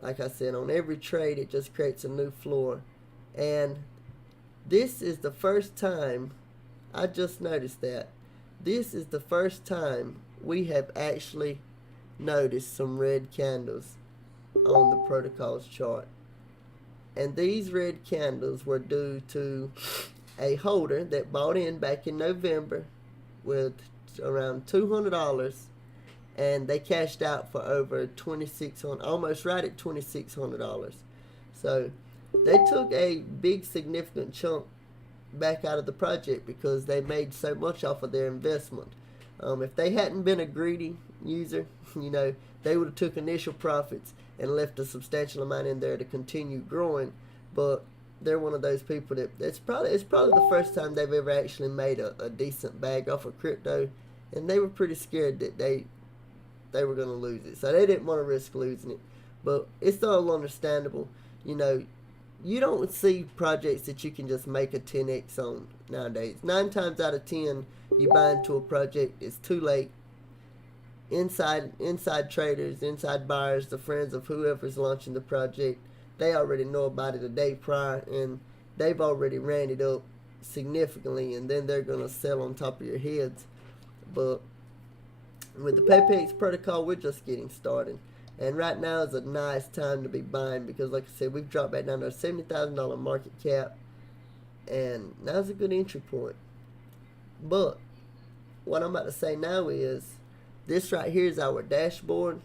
Like I said, on every trade it just creates a new floor. And this is the first time, I just noticed that, this is the first time we have actually noticed some red candles on the protocol's chart. And these red candles were due to a holder that bought in back in November with around $200 and they cashed out for over $2,600, almost right at $2,600. So they took a big significant chunk back out of the project because they made so much off of their investment. If they hadn't been a greedy user, they would have took initial profits and left a substantial amount in there to continue growing. But they're one of those people that it's probably the first time they've ever actually made a decent bag off of crypto, and they were pretty scared that they were going to lose it, so they didn't want to risk losing it. But it's all understandable. You don't see projects that you can just make a 10x on nowadays. 9 times out of 10, you buy into a project, it's too late. Inside traders, inside buyers, the friends of whoever's launching the project, they already know about it a day prior, and they've already ran it up significantly, and then they're going to sell on top of your heads. But with the PepeX protocol, we're just getting started. And right now is a nice time to be buying because, like I said, we've dropped back down to a $70,000 market cap. And now's a good entry point. But what I'm about to say now is, this right here is our dashboard.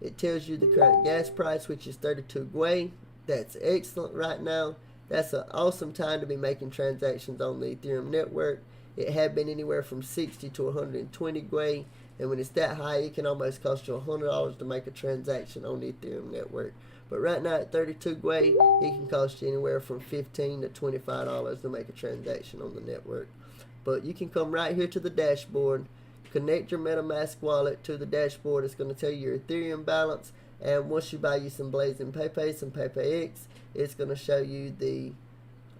It tells you the current gas price, which is 32 Gwei. That's excellent right now. That's an awesome time to be making transactions on the Ethereum network. It had been anywhere from 60 to 120 Gwei. And when it's that high, it can almost cost you $100 to make a transaction on the Ethereum network. But right now at 32 Gwei, it can cost you anywhere from $15 to $25 to make a transaction on the network. But you can come right here to the dashboard, connect your MetaMask wallet to the dashboard. It's going to tell you your Ethereum balance. And once you buy you some Blazing Pepe, some PepeX, it's going to show you the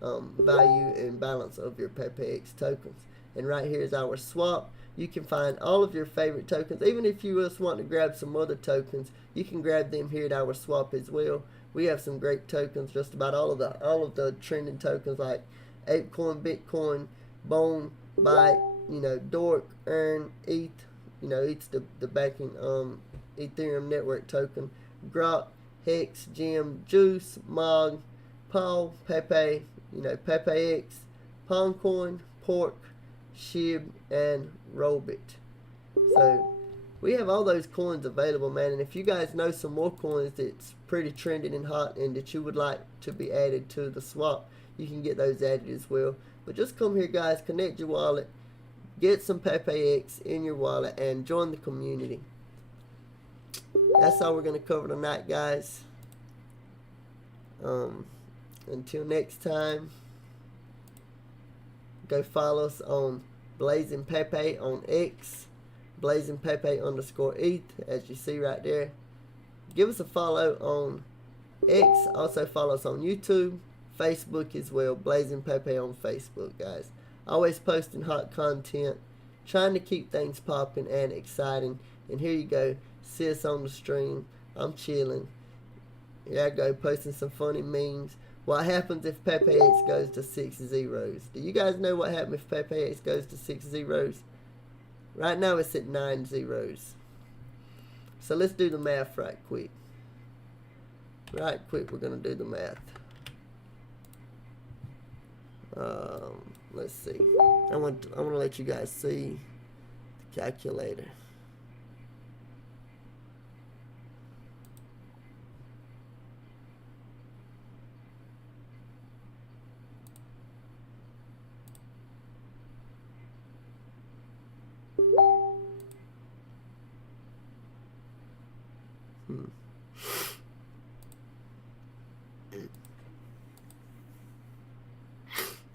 value and balance of your PepeX tokens. And right here is our swap. You can find all of your favorite tokens. Even if you just want to grab some other tokens, you can grab them here at our swap as well. We have some great tokens, just about all of the trending tokens like ApeCoin, Bitcoin, Bone, Byte, Dork, Earn, ETH. ETH's the backing Ethereum network token. Grok, Hex, Gem, Juice, Mog, Paul, Pepe, PepeX, Pongcoin, Pork, Shib, and Robit. So we have all those coins available, man. And if you guys know some more coins that's pretty trending and hot and that you would like to be added to the swap, you can get those added as well. But just come here, guys, connect your wallet, get some PepeX in your wallet, and join the community. That's all we're going to cover tonight, guys. Until next time, go follow us on Blazing Pepe on X, Blazing Pepe _ETH, as you see right there. Give us a follow on X. Also follow us on YouTube, Facebook as well. Blazing Pepe on Facebook, guys. Always posting hot content, trying to keep things popping and exciting. And here you go. See us on the stream. I'm chilling. Here I go, posting some funny memes. What happens if PepeX goes to 6 zeros? Do you guys know what happens if PepeX goes to 6 zeros? Right now it's at 9 zeros. So let's do the math right quick. Right quick, we're going to do the math. Let's see. I want to let you guys see the calculator.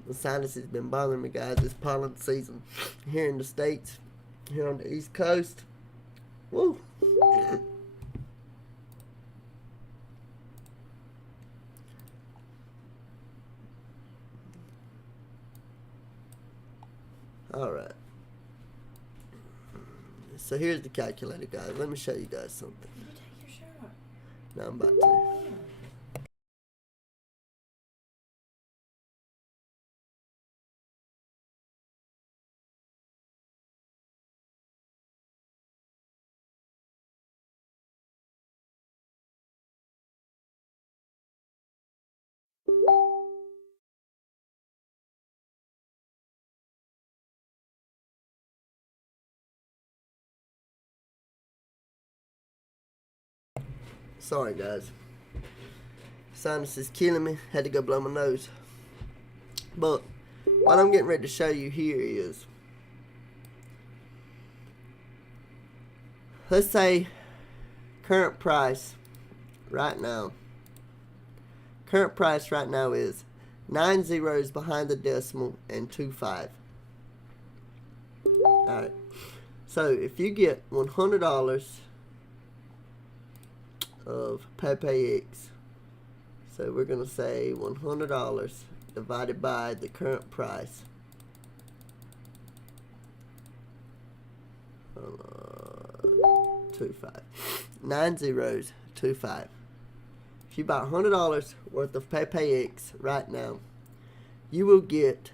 The sinus has been bothering me, guys. It's pollen season here in the States, here on the East Coast. Woo! Alright. So here's the calculator, guys. Let me show you guys something. You take your shirt off. Now I'm about to. Sorry guys. Sinus is killing me. Had to go blow my nose. But what I'm getting ready to show you here is, let's say current price right now. Current price right now is 9 zeros behind the decimal and 25. Alright. So if you get $100 of PepeX, so we're going to say $100 divided by the current price. 25. 9 zeros, 25. If you buy $100 worth of PepeX right now, you will get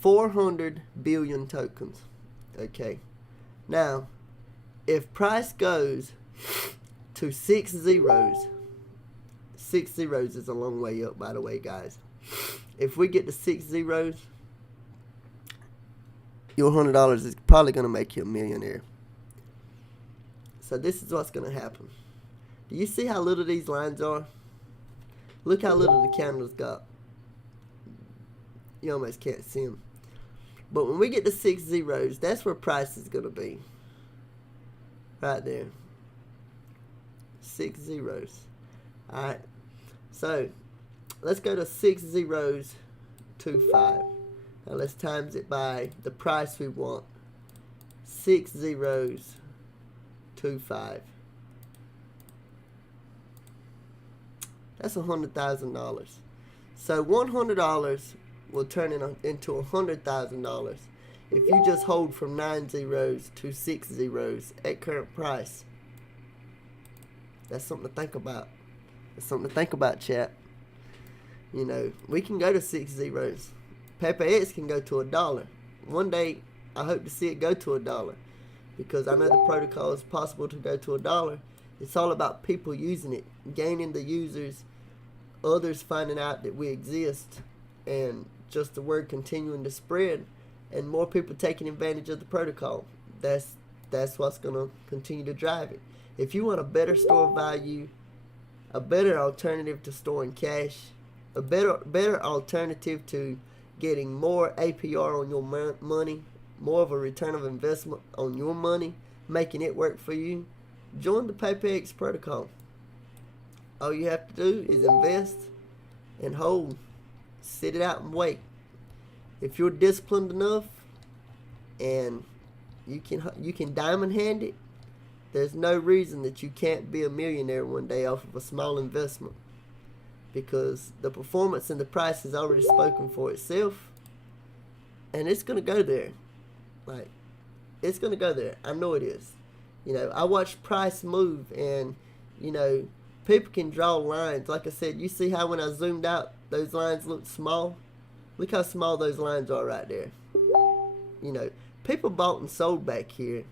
400 billion tokens. Okay. Now, if price goes to 6 zeros, 6 zeros is a long way up, by the way, guys. If we get to 6 zeros, your $100 is probably going to make you a millionaire. So this is what's going to happen. Do you see how little these lines are? Look how little the candles got. You almost can't see them. But when we get to 6 zeros, that's where price is going to be. Right there. 6 zeros. Alright. So, let's go to 6 zeros, 25. Now let's times it by the price we want. 6 zeros, 25. That's $100,000. So $100 will turn into $100,000 if you just hold from 9 zeros to 6 zeros at current price. That's something to think about. That's something to think about, chat. You know, we can go to 6 zeros. PepeX can go to $1. One day, I hope to see it go to $1, because I know the protocol is possible to go to $1. It's all about people using it, gaining the users, others finding out that we exist, and just the word continuing to spread, and more people taking advantage of the protocol. That's what's going to continue to drive it. If you want a better store of value, a better alternative to storing cash, a better alternative to getting more APR on your money, more of a return of investment on your money, making it work for you, join the PepeX protocol. All you have to do is invest and hold. Sit it out and wait. If you're disciplined enough and you can diamond hand it, there's no reason that you can't be a millionaire one day off of a small investment, because the performance and the price has already spoken for itself, and it's going to go there. Like, it's going to go there. I know it is. You know, I watch price move, and, you know, people can draw lines. Like I said, you see how when I zoomed out, those lines look small? Look how small those lines are right there. You know, people bought and sold back here,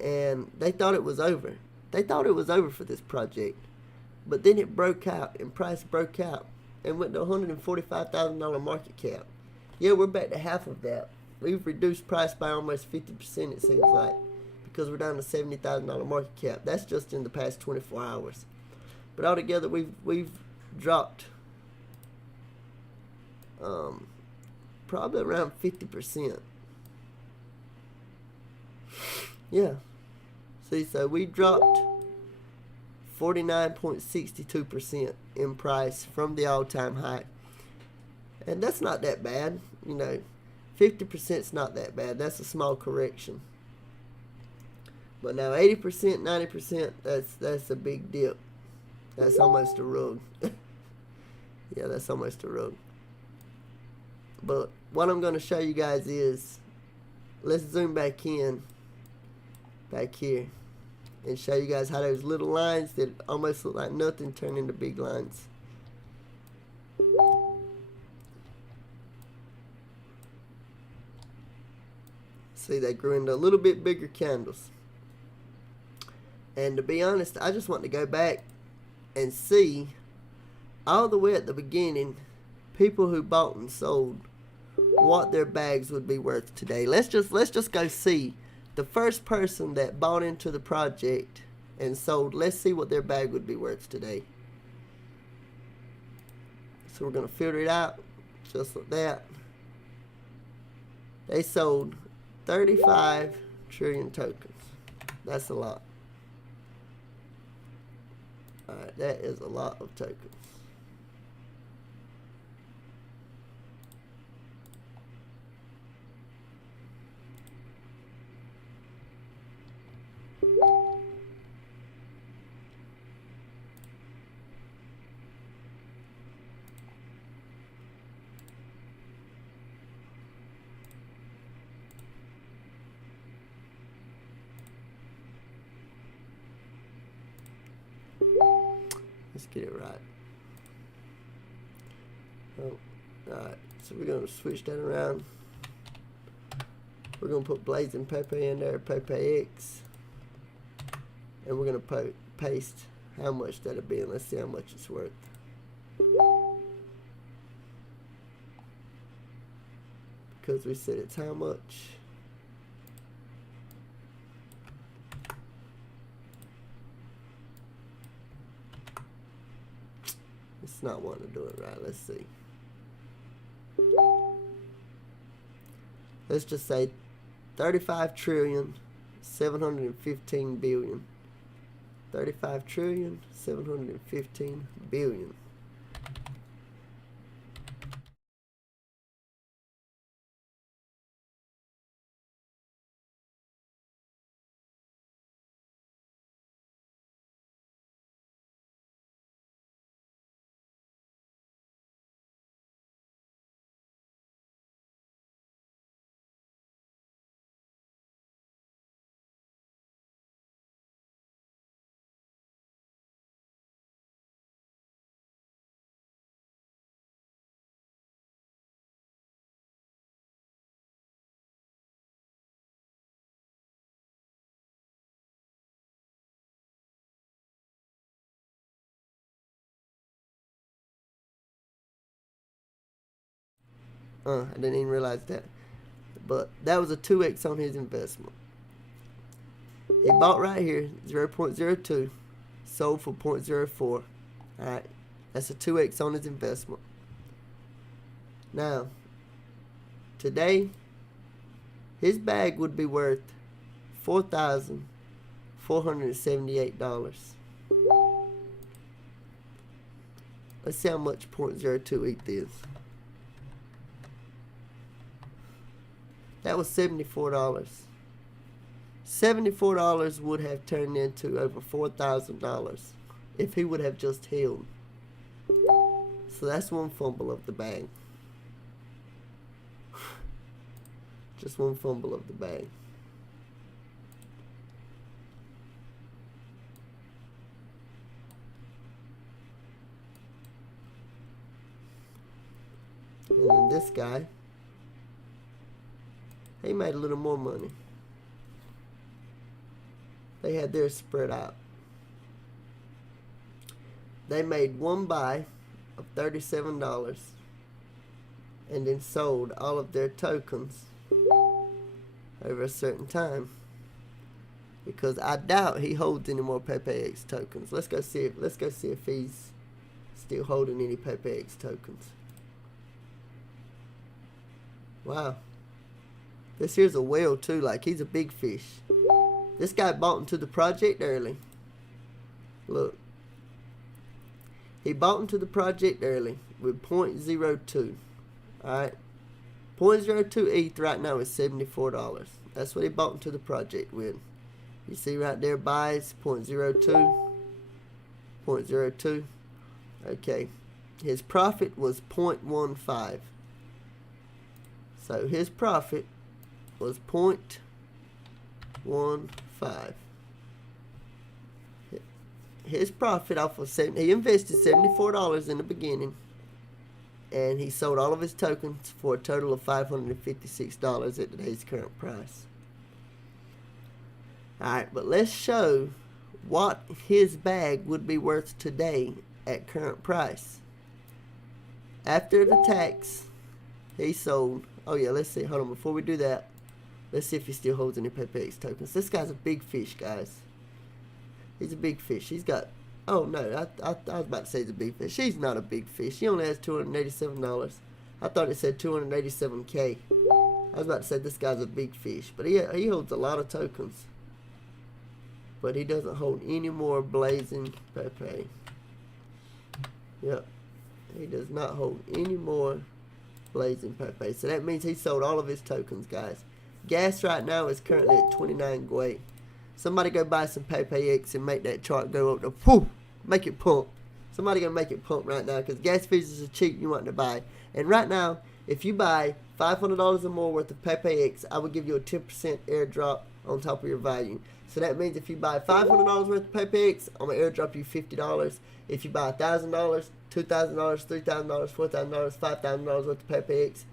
and they thought it was over. They thought it was over for this project. But then it broke out, and price broke out, and went to $145,000 market cap. Yeah, we're back to half of that. We've reduced price by almost 50%, it seems like, because we're down to $70,000 market cap. That's just in the past 24 hours. But altogether, we've dropped probably around 50%. Yeah. See, so we dropped 49.62% in price from the all-time high. And that's not that bad. You know, 50% is not that bad. That's a small correction. But now 80%, 90%, that's a big dip. That's almost a rug. Yeah, that's almost a rug. But what I'm going to show you guys is, let's zoom back in, back here, and show you guys how those little lines that almost look like nothing turn into big lines. See, they grew into a little bit bigger candles. And to be honest, I just want to go back and see all the way at the beginning, people who bought and sold, what their bags would be worth today. Let's just go see the first person that bought into the project and sold. Let's see what their bag would be worth today. So we're going to filter it out just like that. They sold 35 trillion tokens. That's a lot. Alright, that is a lot of tokens. Let's get it right. Oh, alright, so we're going to switch that around. We're going to put Blazing Pepe in there, PepeX. And we're going to paste how much that'll be, and let's see how much it's worth. Because we said it's how much. It's not wanting to do it right. Let's see. Let's just say 35 trillion 715 billion. 35 trillion 715 billion. I didn't even realize that. But that was a 2x on his investment. He bought right here, 0.02, sold for 0.04. Alright, that's a 2x on his investment. Now, today, his bag would be worth $4,478. Let's see how much 0.02 ETH is. That was $74. $74 would have turned into over $4,000 if he would have just held. So that's one fumble of the bag. Just one fumble of the bag. And then this guy, he made a little more money. They had theirs spread out. They made one buy of $37 and then sold all of their tokens over a certain time. Because I doubt he holds any more PepeX tokens. Let's go see if he's still holding any PepeX tokens. Wow. This here's a whale too, like he's a big fish. This guy bought into the project early. Look. He bought into the project early with 0.02. Alright. 0.02 ETH right now is $74. That's what he bought into the project with. You see right there, buys 0.02. 0.02. Okay. His profit was 0.15. So his profit was 0.15. His profit off of he invested $74 in the beginning, and he sold all of his tokens for a total of $556 at today's current price. Alright, but let's show what his bag would be worth today at current price. After the tax, he sold, oh yeah, let's see, hold on, before we do that, let's see if he still holds any PepeX tokens. This guy's a big fish, guys. He's a big fish. He's got. Oh no, I was about to say he's a big fish. He's not a big fish. He only has $287. I thought it said 287K. I was about to say this guy's a big fish, but he holds a lot of tokens. But he doesn't hold any more blazing Pepe. Yep, he does not hold any more blazing Pepe. So that means he sold all of his tokens, guys. Gas right now is currently at 29 Gwei. Somebody go buy some PepeX and make that chart go up to whoo, make it pump. Somebody gonna make it pump right now because gas fees are cheap. You want to buy, and right now, if you buy $500 or more worth of PepeX, I will give you a 10% airdrop on top of your value. So that means if you buy $500 worth of PepeX, I'm gonna airdrop you $50. If you buy $1,000, $2,000, $3,000, $4,000, $5,000 worth of PepeX,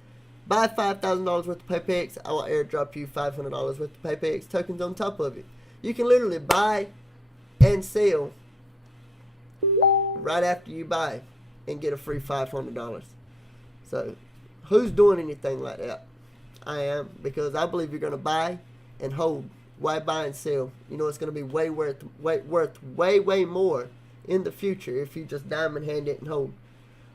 buy $5,000 worth of PepeX, I will airdrop you $500 worth of PepeX tokens on top of it. You can literally buy and sell right after you buy and get a free $500. So who's doing anything like that? I am, because I believe you're going to buy and hold. Why buy and sell? You know it's going to be worth way more in the future if you just diamond hand it and hold.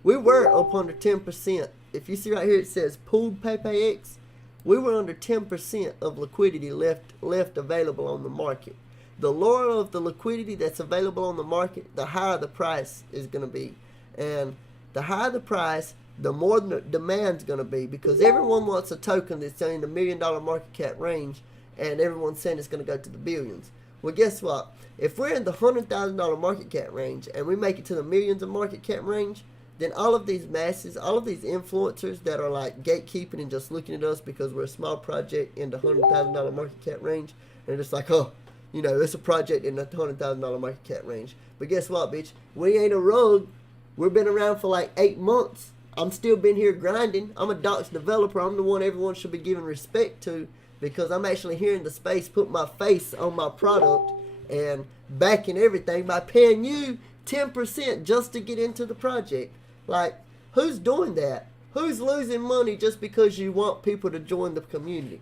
We were up under 10%. If you see right here, it says pooled PepeX. We were under 10% of liquidity left available on the market. The lower of the liquidity that's available on the market, the higher the price is going to be. And the higher the price, the more the demand's going to be, because everyone wants a token that's in the $1 million market cap range, and everyone's saying it's going to go to the billions. Well, guess what? If we're in the $100,000 market cap range and we make it to the millions of market cap range, then all of these masses, all of these influencers that are like gatekeeping and just looking at us because we're a small project in the $100,000 market cap range, and they're just like, oh, you know, it's a project in the $100,000 market cap range. But guess what, bitch? We ain't a rug. We've been around for like 8 months. I'm still been here grinding. I'm a Docs developer. I'm the one everyone should be giving respect to, because I'm actually here in the space, putting my face on my product and backing everything by paying you 10% just to get into the project. Like, who's doing that? Who's losing money just because you want people to join the community?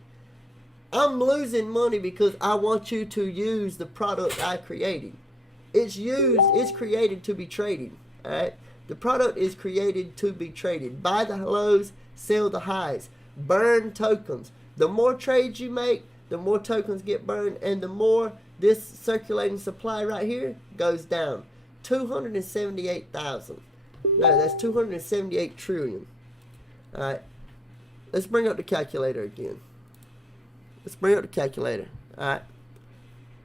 I'm losing money because I want you to use the product I created. It's created to be traded. Alright? The product is created to be traded. Buy the lows, sell the highs. Burn tokens. The more trades you make, the more tokens get burned, and the more this circulating supply right here goes down. 278,000. No, that's 278 trillion. Alright. Let's bring up the calculator again. Alright.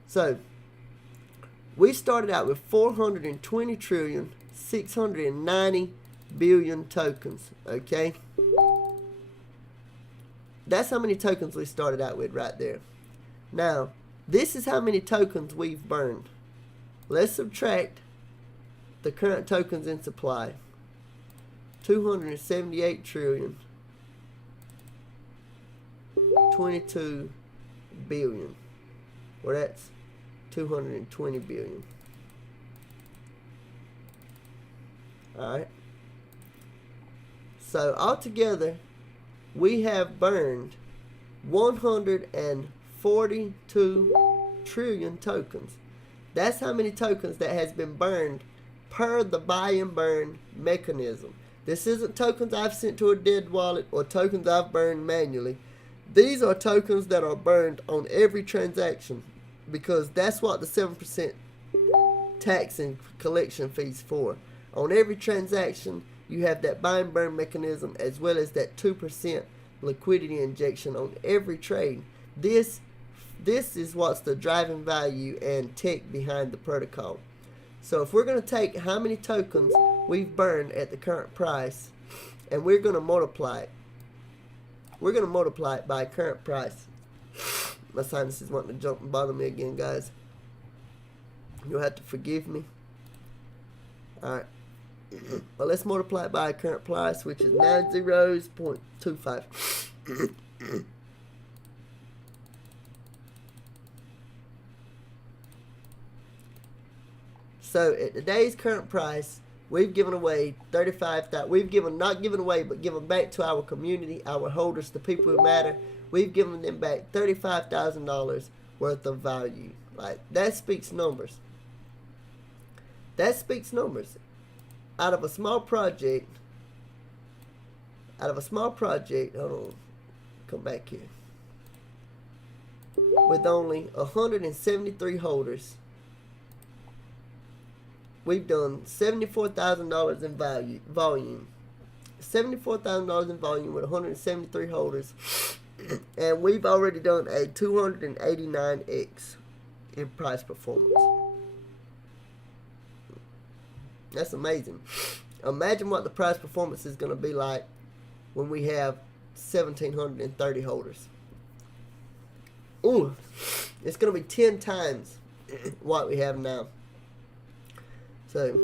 So, we started out with 420 trillion, 690 billion tokens. Okay? That's how many tokens we started out with right there. Now, this is how many tokens we've burned. Let's subtract the current tokens in supply. 278 trillion. 22 billion. Well, that's 220 billion. Alright. So, altogether, we have burned 142 trillion tokens. That's how many tokens that has been burned per the buy and burn mechanism. This isn't tokens I've sent to a dead wallet or tokens I've burned manually. These are tokens that are burned on every transaction, because that's what the 7% tax and collection fees for. On every transaction, you have that buy and burn mechanism, as well as that 2% liquidity injection on every trade. This is what's the driving value and tech behind the protocol. So if we're going to take how many tokens we've burned at the current price, and we're going to multiply it. We're going to multiply it by current price. My sinus is wanting to jump and bother me again, guys. You'll have to forgive me. Alright. Well, let's multiply it by current price, which is 90.25. So at today's current price, we've given away 35,000. We've given, not given away, but given back to our community, our holders, the people who matter. We've given them back $35,000 worth of value. Like, that speaks numbers. That speaks numbers. Out of a small project, hold on, come back here. With only 173 holders, we've done $74,000 in volume. $74,000 in volume with 173 holders. And we've already done a 289x in price performance. That's amazing. Imagine what the price performance is going to be like when we have 1,730 holders. Ooh, it's going to be 10 times what we have now. So,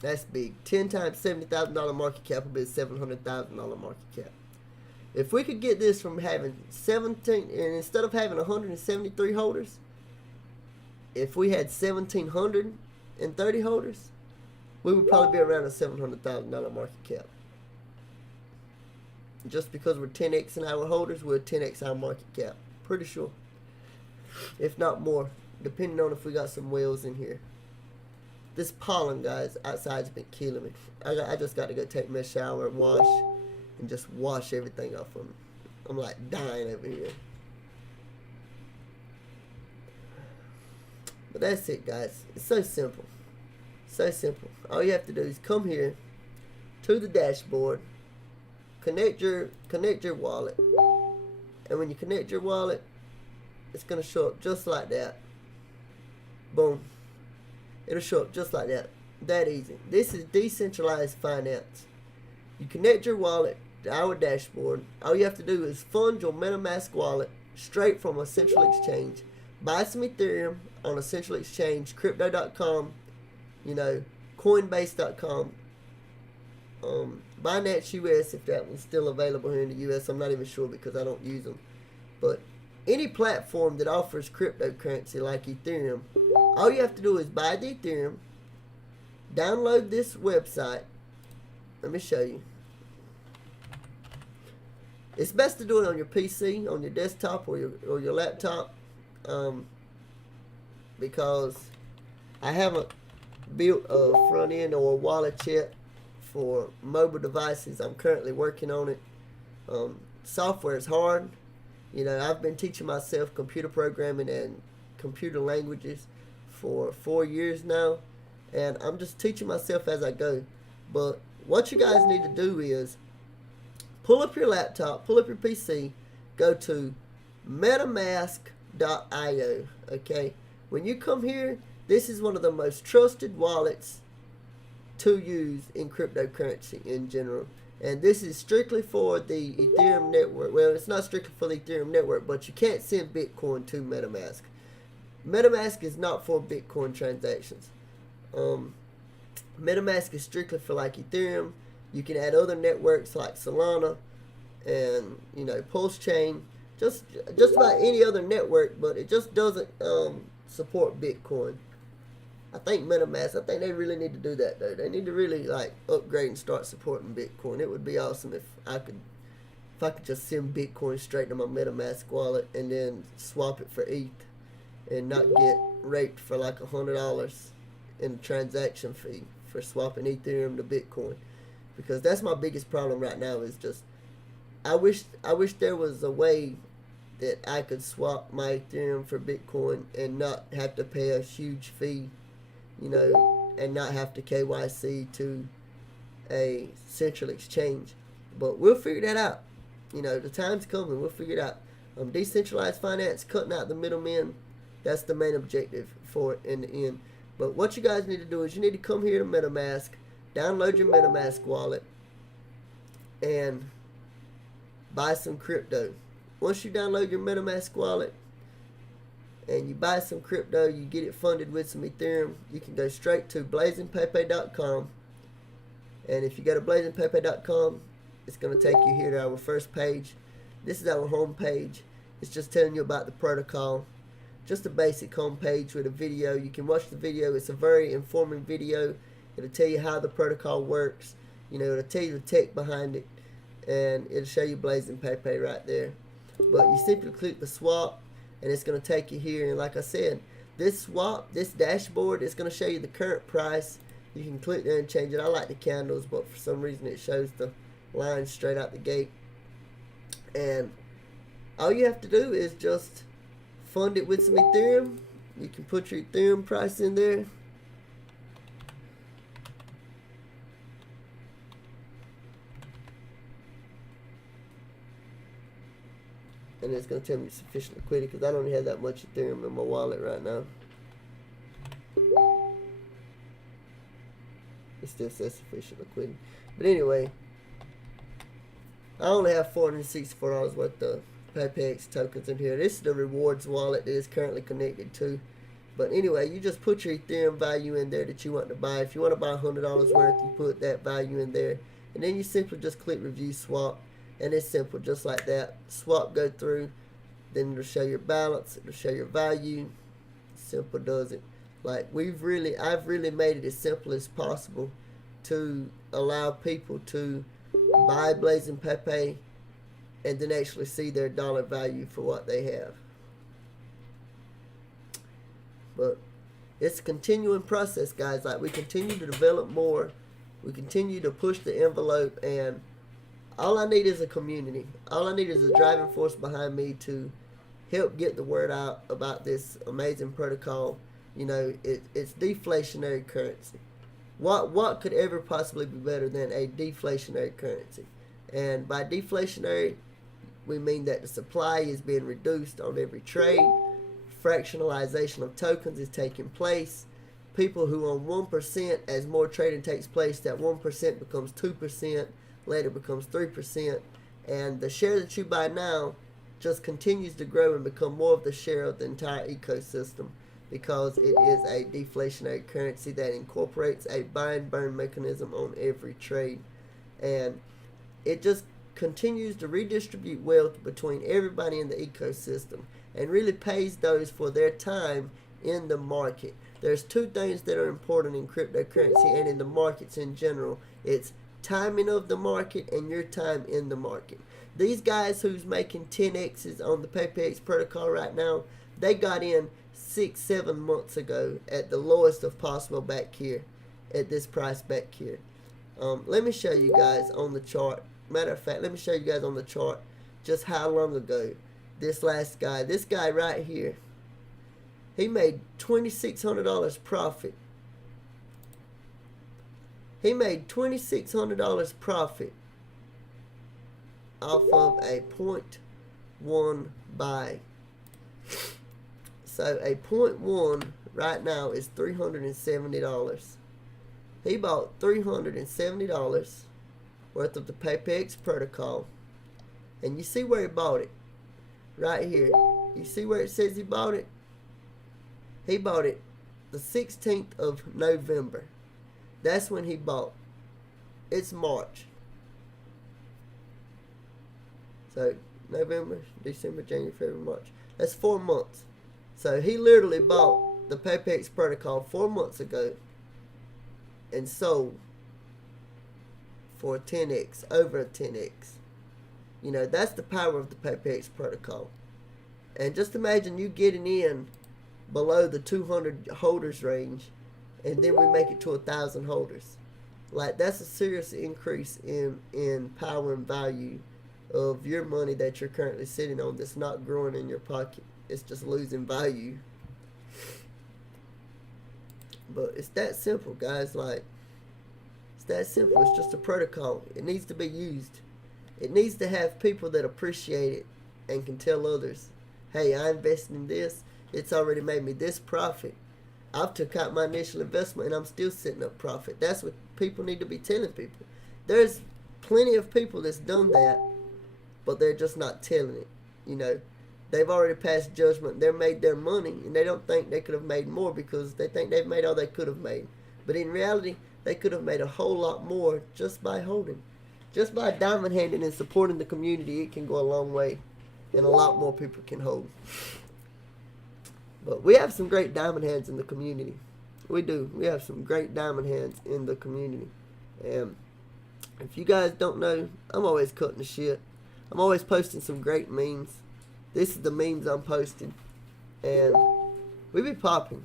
that's big. 10 times $70,000 market cap will be $700,000 market cap. If we could get this from having 17, and instead of having 173 holders, if we had 1,730 holders, we would probably be around a $700,000 market cap. Just because we're 10x in our holders, we're 10x our market cap. Pretty sure. If not more, depending on if we got some whales in here. This pollen, guys, outside's been killing me. I just got to go take me a shower and wash. And just wash everything off of me. I'm like dying over here. But that's it, guys. It's so simple. So simple. All you have to do is come here to the dashboard, connect your wallet, and when you connect your wallet, it's gonna show up just like that. Boom. It'll show up just like that. That easy. This is decentralized finance. You connect your wallet to our dashboard. All you have to do is fund your MetaMask wallet straight from a central exchange. Buy some Ethereum on a central exchange, crypto.com, Coinbase.com, Binance US if that one's still available here in the US. I'm not even sure because I don't use them. But any platform that offers cryptocurrency like Ethereum, all you have to do is buy the Ethereum, download this website. Let me show you. It's best to do it on your PC, on your desktop, or your laptop, because I haven't built a front end or a wallet yet for mobile devices. I'm currently working on it. Software is hard. I've been teaching myself computer programming and computer languages for 4 years now, and I'm just teaching myself as I go. But what you guys need to do is pull up your laptop, pull up your PC, go to metamask.io, okay? When you come here, this is one of the most trusted wallets to use in cryptocurrency in general. And this is strictly for the Ethereum network. Well, it's not strictly for the Ethereum network, but you can't send Bitcoin to MetaMask. MetaMask is not for Bitcoin transactions. MetaMask is strictly for like Ethereum. You can add other networks like Solana and Pulse Chain, just about any other network, but it just doesn't support Bitcoin. I think MetaMask, they really need to do that though. They need to really upgrade and start supporting Bitcoin. It would be awesome if I could just send Bitcoin straight to my MetaMask wallet and then swap it for ETH and not get raped for like $100 in transaction fee for swapping Ethereum to Bitcoin. Because that's my biggest problem right now is just I wish there was a way that I could swap my Ethereum for Bitcoin and not have to pay a huge fee, and not have to KYC to a central exchange. But we'll figure that out. The time's coming. We'll figure it out. Decentralized finance, cutting out the middlemen, that's the main objective for it in the end. But what you guys need to do is you need to come here to MetaMask, download your MetaMask wallet, and buy some crypto. Once you download your MetaMask wallet and you buy some crypto, you get it funded with some Ethereum, you can go straight to blazingpepe.com. And if you go to blazingpepe.com, it's going to take you here to our first page. This is our home page. It's just telling you about the protocol. Just a basic home page with a video. You can watch the video. It's a very informative video. It'll tell you how the protocol works. It'll tell you the tech behind it. And it'll show you Blazing Pepe right there. But you simply click the swap and it's going to take you here. And like I said, this swap, this dashboard, is going to show you the current price. You can click there and change it. I like the candles, but for some reason it shows the line straight out the gate. And all you have to do is just fund it with some Ethereum. You can put your Ethereum price in there. And it's going to tell me sufficient liquidity because I don't have that much Ethereum in my wallet right now. It still says sufficient liquidity. But anyway, I only have $464 worth of PepeX tokens in here. This is the rewards wallet that is currently connected to. But anyway, you just put your Ethereum value in there that you want to buy. If you want to buy $100 worth, you put that value in there. And then you simply just click review swap. And it's simple, just like that. Swap, go through, then it'll show your balance, it'll show your value. Simple does it. Like I've really made it as simple as possible to allow people to buy Blazing Pepe and then actually see their dollar value for what they have. But it's a continuing process, guys. Like we continue to develop more, we continue to push the envelope, and all I need is a community. All I need is a driving force behind me to help get the word out about this amazing protocol. You know, it's deflationary currency. What could ever possibly be better than a deflationary currency? And by deflationary, we mean that the supply is being reduced on every trade. Fractionalization of tokens is taking place. People who own 1%, as more trading takes place, that 1% becomes 2%. Later becomes 3%, and the share that you buy now just continues to grow and become more of the share of the entire ecosystem because it is a deflationary currency that incorporates a buy and burn mechanism on every trade, and it just continues to redistribute wealth between everybody in the ecosystem and really pays those for their time in the market. There's two things that are important in cryptocurrency and in the markets in general. It's timing of the market and your time in the market. These guys who's making 10x's on the PepeX protocol right now, they got in 6-7 months ago at the lowest of possible back here, at this price back here. Let me show you guys on the chart. Matter of fact, let me show you guys on the chart just how long ago this guy right here, he made $2,600 profit. He made $2,600 profit off of a 0.1 buy. So a 0.1 right now is $370. He bought $370 worth of the PepeX protocol. And you see where he bought it? Right here. You see where it says he bought it? He bought it the 16th of November. That's when he bought. It's March. So, November, December, January, February, March. That's 4 months. So, he literally bought the PepeX protocol 4 months ago and sold for a 10x, over a 10x. You know, that's the power of the PepeX protocol. And just imagine you getting in below the 200 holders range, and then we make it to 1,000 holders. Like, that's a serious increase in power and value of your money that you're currently sitting on that's not growing in your pocket. It's just losing value. But it's that simple, guys. Like, it's that simple. It's just a protocol. It needs to be used. It needs to have people that appreciate it and can tell others, hey, I invested in this. It's already made me this profit. I've took out my initial investment and I'm still sitting up profit. That's what people need to be telling people. There's plenty of people that's done that, but they're just not telling it. You know, they've already passed judgment. They're made their money and they don't think they could have made more because they think they've made all they could have made. But in reality, they could have made a whole lot more just by holding. Just by diamond handing and supporting the community, it can go a long way and a lot more people can hold. But we have some great diamond hands in the community. We do. We have some great diamond hands in the community. And if you guys don't know, I'm always cutting the shit. I'm always posting some great memes. This is the memes I'm posting. And We be popping.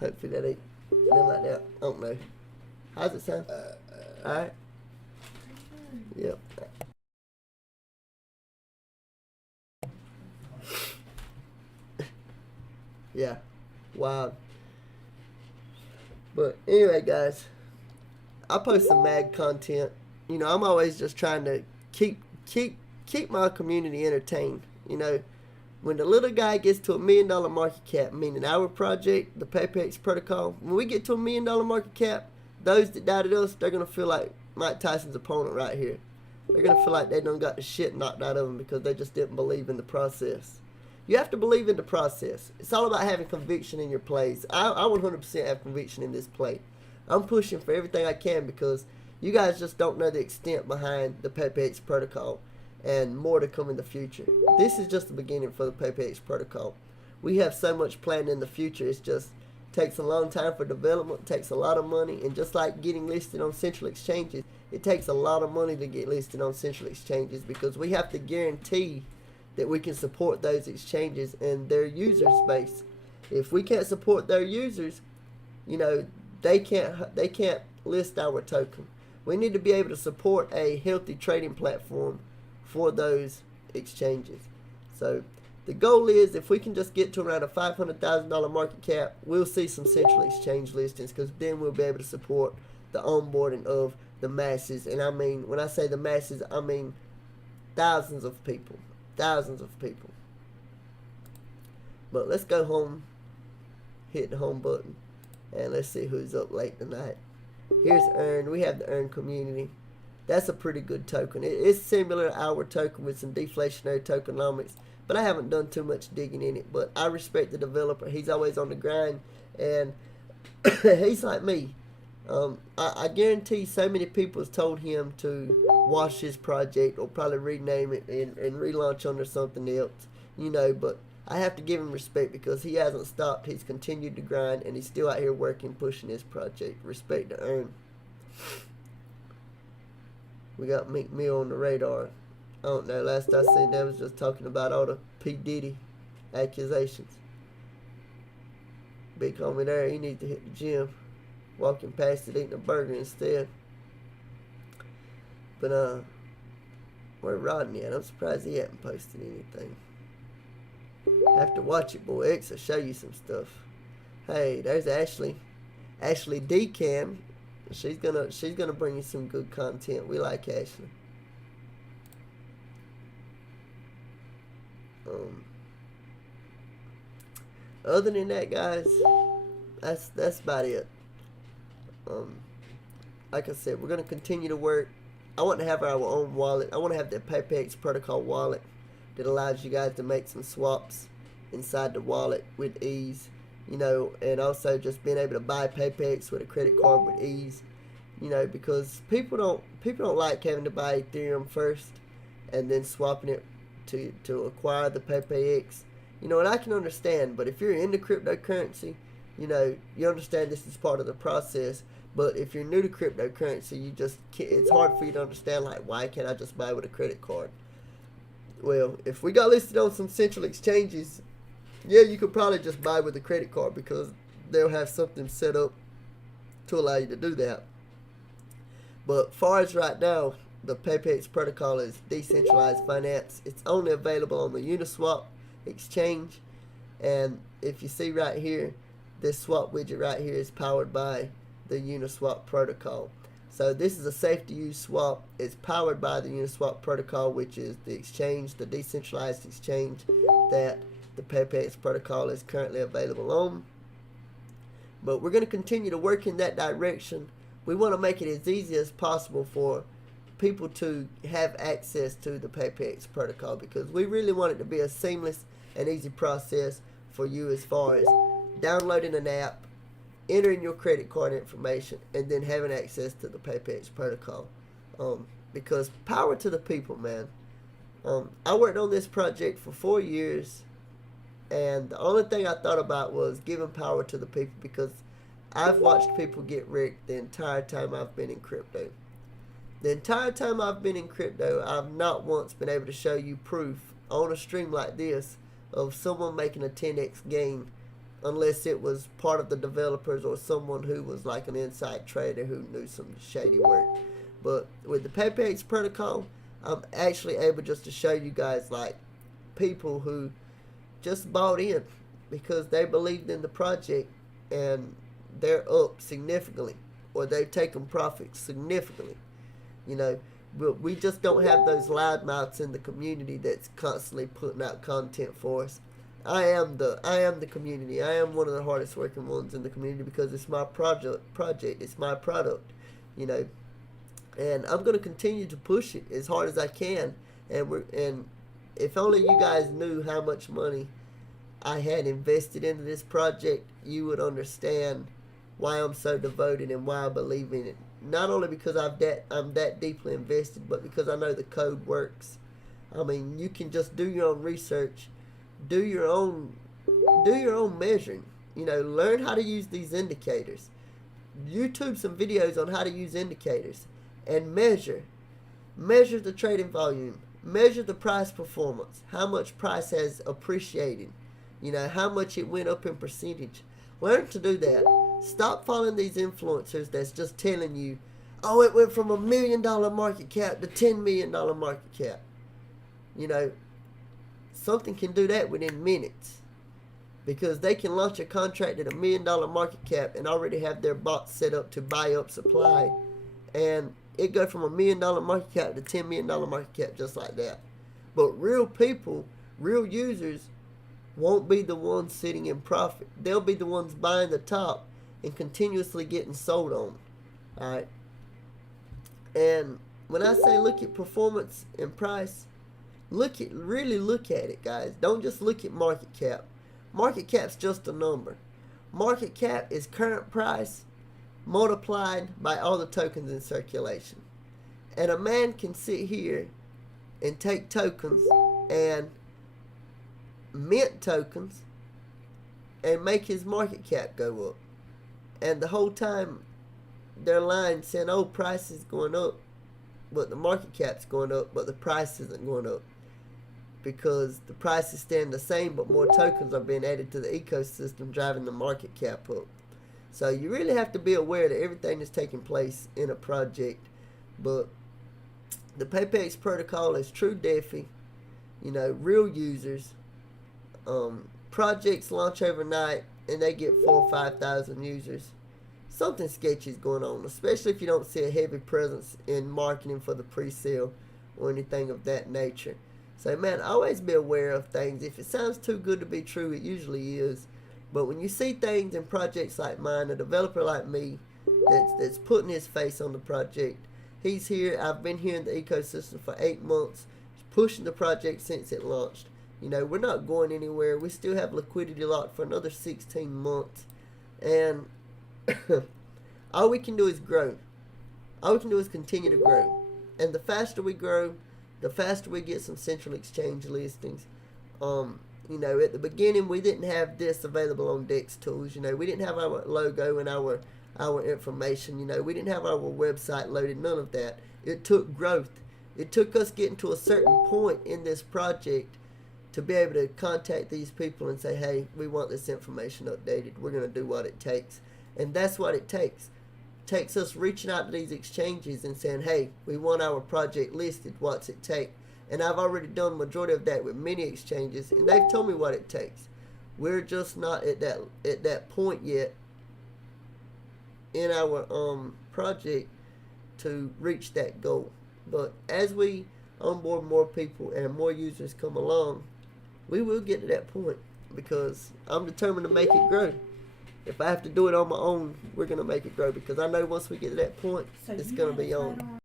Hopefully that ain't been like that. I don't know. How's it sound? Alright. Yep. Yeah. Wow. But anyway, guys, I post some mad content. You know, I'm always just trying to keep my community entertained. You know, when the little guy gets to $1 million market cap, meaning our project, the PepeX protocol, when we get to $1 million market cap, those that doubted us, they're gonna feel like Mike Tyson's opponent right here. They're gonna feel like they done got the shit knocked out of them because they just didn't believe in the process. You have to believe in the process. It's all about having conviction in your plays. I 100% have conviction in this play. I'm pushing for everything I can because you guys just don't know the extent behind the PepeX protocol, and more to come in the future. This is just the beginning for the PepeX protocol. We have so much planned in the future. It just takes a long time for development, takes a lot of money, and just like getting listed on central exchanges, it takes a lot of money to get listed on central exchanges because we have to guarantee that we can support those exchanges and their user base. If we can't support their users, you know, they can't list our token. We need to be able to support a healthy trading platform for those exchanges. So the goal is if we can just get to around a $500,000 market cap, we'll see some central exchange listings because then we'll be able to support the onboarding of the masses. And I mean, when I say the masses, I mean thousands of people. Thousands of people. But let's go home, hit the home button, and let's see who's up late tonight. Here's Earn. We have the Earn community. That's a pretty good token. It's similar to our token with some deflationary tokenomics, but I haven't done too much digging in it. But I respect the developer. He's always on the grind, and he's like me. I guarantee so many people has told him to wash his project or probably rename it and relaunch under something else, you know, but I have to give him respect because he hasn't stopped. He's continued to grind and he's still out here working, pushing his project. Respect to Earn. We got Meek Mill on the radar. I don't know, last I seen that was just talking about all the P. Diddy accusations. Big homie there, he needs to hit the gym. Walking past it, eating a burger instead. But where Rodney at? I'm surprised he hasn't posted anything. Have to watch it, boy. X will show you some stuff. Hey, there's Ashley. Ashley Decan. She's gonna bring you some good content. We like Ashley. Other than that, guys, that's about it. Like I said, we're gonna continue to work. I want to have our own wallet. I want to have the PepeX protocol wallet that allows you guys to make some swaps inside the wallet with ease, you know, and also just being able to buy PepeX with a credit card with ease, you know, because people don't like having to buy Ethereum first and then swapping it to acquire the PepeX, you know, and I can understand. But if you're into cryptocurrency, you know, you understand this is part of the process. But if you're new to cryptocurrency, you just can't, it's hard for you to understand, like, why can't I just buy with a credit card? Well, if we got listed on some central exchanges, yeah, you could probably just buy with a credit card because they'll have something set up to allow you to do that. But far as right now, the PepeX protocol is decentralized finance. It's only available on the Uniswap exchange. And if you see right here, this swap widget right here is powered by the Uniswap protocol. So this is a safe to use swap. It's powered by the Uniswap protocol, which is the exchange, the decentralized exchange that the PepeX protocol is currently available on. But we're going to continue to work in that direction. We want to make it as easy as possible for people to have access to the PepeX protocol because we really want it to be a seamless and easy process for you as far as downloading an app, entering your credit card information, and then having access to the PepeX protocol. Because power to the people, man. I worked on this project for 4 years, And the only thing I thought about was giving power to the people, because I've watched people get rigged the entire time I've been in crypto. The entire time I've been in crypto, I've not once been able to show you proof on a stream like this of someone making a 10x gain, unless it was part of the developers or someone who was like an inside trader who knew some shady work. But with the PepeX protocol, I'm actually able just to show you guys like people who just bought in because they believed in the project and they're up significantly, or they've taken profits significantly. You know, but we just don't have those loudmouths in the community that's constantly putting out content for us. I am the community. I am one of the hardest working ones in the community because it's my project. It's my product, you know, and I'm gonna continue to push it as hard as I can. And if only you guys knew how much money I had invested into this project, you would understand why I'm so devoted and why I believe in it. Not only because I'm that deeply invested, but because I know the code works. I mean, you can just do your own research, do your own measuring. You know, learn how to use these indicators. YouTube some videos on how to use indicators and measure the trading volume, measure the price performance, how much price has appreciated, you know, how much it went up in percentage. Learn to do that. Stop following these influencers that's just telling you, oh, it went from $1 million market cap to $10 million market cap. You know, something can do that within minutes, because they can launch a contract at $1 million market cap and already have their bots set up to buy up supply, and it go from $1 million market cap to $10 million market cap just like that. But real people, real users, won't be the ones sitting in profit. They'll be the ones buying the top and continuously getting sold on. Alright? And when I say look at performance and price, really look at it, guys. Don't just look at market cap. Market cap's just a number. Market cap is current price multiplied by all the tokens in circulation. And a man can sit here and take tokens and mint tokens and make his market cap go up. And the whole time they're lying saying, oh, price is going up, but the market cap's going up, but the price isn't going up, because the price is staying the same, but more tokens are being added to the ecosystem, driving the market cap up. So you really have to be aware that everything is taking place in a project. But the PepeX protocol is true DeFi, you know, real users. Projects launch overnight and they get 4,000 or 5,000 users. Something sketchy is going on, especially if you don't see a heavy presence in marketing for the pre-sale or anything of that nature. So man, always be aware of things. If it sounds too good to be true, it usually is. But when you see things in projects like mine, a developer like me that's putting his face on the project, he's here. I've been here in the ecosystem for 8 months, pushing the project since it launched. You know, we're not going anywhere. We still have liquidity locked for another 16 months. And all we can do is grow. All we can do is continue to grow. And the faster we grow, the faster we get some central exchange listings. You know, at the beginning, we didn't have this available on Dex Tools. You know, we didn't have our logo and our information. You know, we didn't have our website loaded, none of that. It took growth. It took us getting to a certain point in this project to be able to contact these people and say, hey, we want this information updated. We're going to do what it takes. And that's what it takes. It takes us reaching out to these exchanges and saying, hey, we want our project listed. What's it take? And I've already done majority of that with many exchanges, and they've told me what it takes. We're just not at that point yet in our project to reach that goal. But as we onboard more people and more users come along, we will get to that point, because I'm determined to make it grow. If I have to do it on my own, we're going to make it grow, because I know once we get to that point, it's going to be on.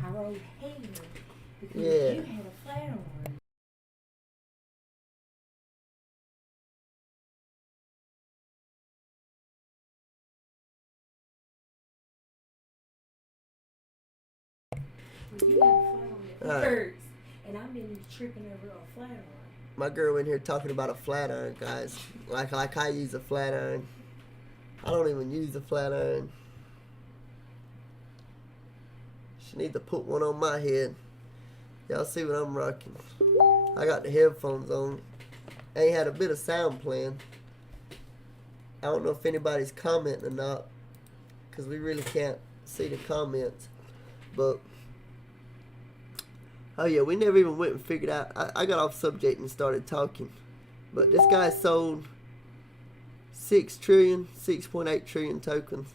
I wrote hair because Yeah. you had a flare on. Well, you gotta follow it Alright. first. And I've been tripping over a flat iron. My girl in here talking about a flat iron, guys. Like I use a flat iron. I don't even use a flat iron. She need to put one on my head. Y'all see what I'm rocking. I got the headphones on. Ain't had a bit of sound playing. I don't know if anybody's commenting or not, because we really can't see the comments. But oh yeah, we never even went and figured out. I got off subject and started talking. But this guy sold 6.8 trillion tokens.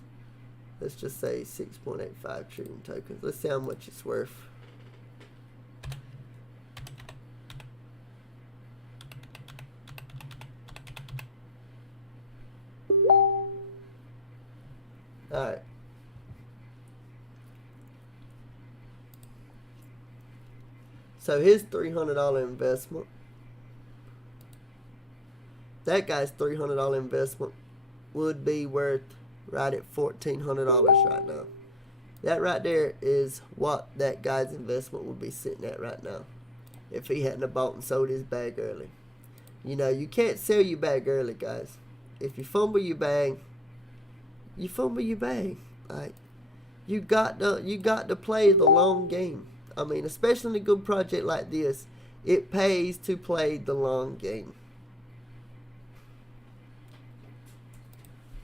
Let's just say 6.85 trillion tokens. Let's see how much it's worth. Alright. So his $300 investment. That guy's $300 investment would be worth right at $1,400 right now. That right there is what that guy's investment would be sitting at right now if he hadn't have bought and sold his bag early. You know, you can't sell your bag early, guys. If you fumble your bag, you fumble your bag. Like, you got to play the long game. I mean, especially in a good project like this, it pays to play the long game.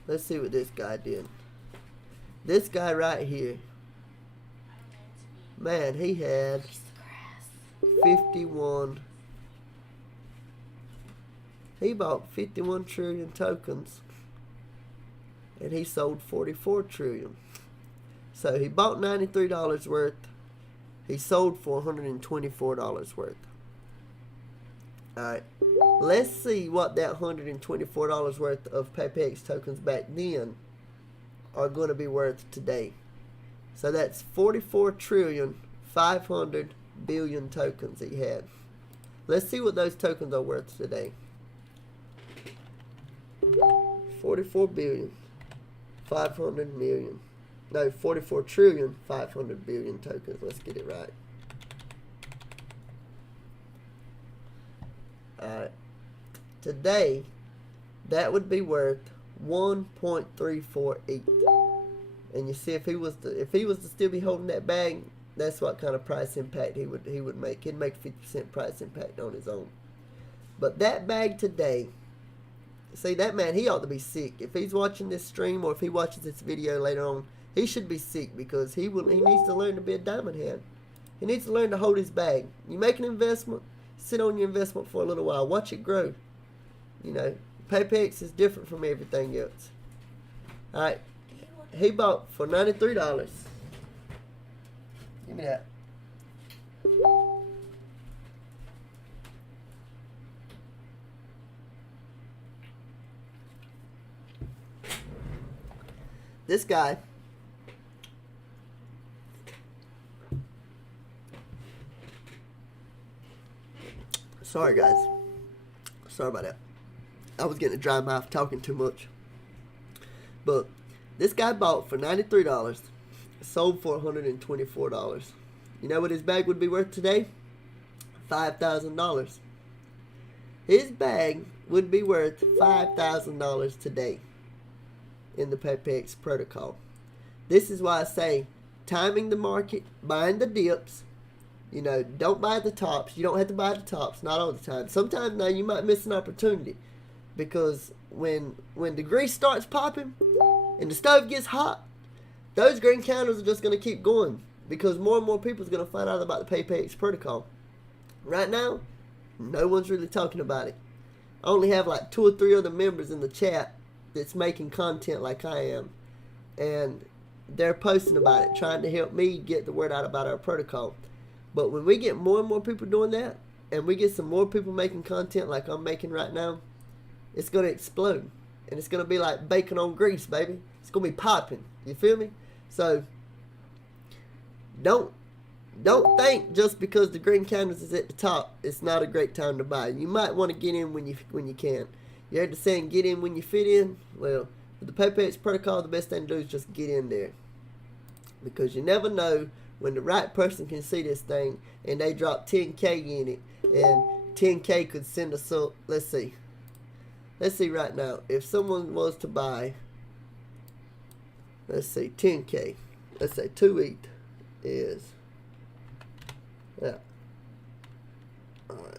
Let's see what this guy did. This guy right here, man, he had 51. He bought 51 trillion tokens, and he sold 44 trillion. So he bought $93 worth. He sold $424 worth. Alright, let's see what that $124 worth of PepeX tokens back then are going to be worth today. So that's 44,500,000,000,000 tokens he had. Let's see what those tokens are worth today. 44,500,000,000. No, 44,500,000,000,000 tokens. Let's get it right. Alright. Today, that would be worth 1.348. And you see, if he was to still be holding that bag, that's what kind of price impact he would make. He'd make 50% price impact on his own. But that bag today, see, that man, he ought to be sick. If he's watching this stream or if he watches this video later on, he should be sick, because he needs to learn to be a diamond hand. He needs to learn to hold his bag. You make an investment, sit on your investment for a little while, watch it grow. You know, PepeX is different from everything else. Alright, he bought for $93. Give me that. This guy, sorry guys, sorry about that. I was getting a dry mouth talking too much. But this guy bought for $93, sold for $124. You know what his bag would be worth today? $5,000. His bag would be worth $5,000 today in the PepeX protocol. This is why I say timing the market, buying the dips. You know, don't buy the tops. You don't have to buy the tops, not all the time. Sometimes now you might miss an opportunity, because when the grease starts popping and the stove gets hot, those green candles are just going to keep going, because more and more people are going to find out about the PepeX protocol. Right now, no one's really talking about it. I only have like 2 or 3 other members in the chat that's making content like I am, and they're posting about it, trying to help me get the word out about our protocol. But when we get more and more people doing that, and we get some more people making content like I'm making right now, it's going to explode. And it's going to be like bacon on grease, baby. It's going to be popping. You feel me? So, don't think just because the green candles is at the top, it's not a great time to buy. You might want to get in when you can. You heard the saying, get in when you fit in? Well, with the PepeX protocol, the best thing to do is just get in there. Because you never know when the right person can see this thing and they drop 10K in it, and 10K could send us up. Let's see right now, if someone was to buy, let's see, 10K, let's say 2 ETH is, yeah, alright.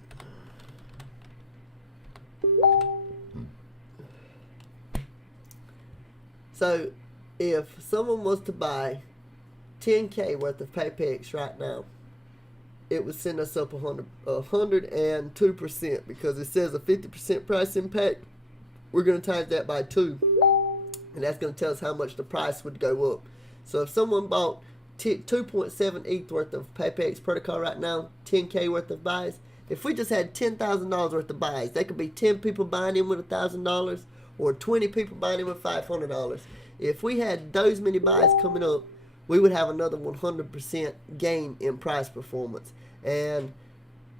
So if someone was to buy 10K worth of PepeX right now, it would send us up 102%, because it says a 50% price impact. We're going to times that by 2, and that's going to tell us how much the price would go up. So if someone bought 2.7 ETH worth of PepeX protocol right now, 10K worth of buys, if we just had $10,000 worth of buys, that could be 10 people buying in with $1,000 or 20 people buying in with $500. If we had those many buys coming up, we would have another 100% gain in price performance. And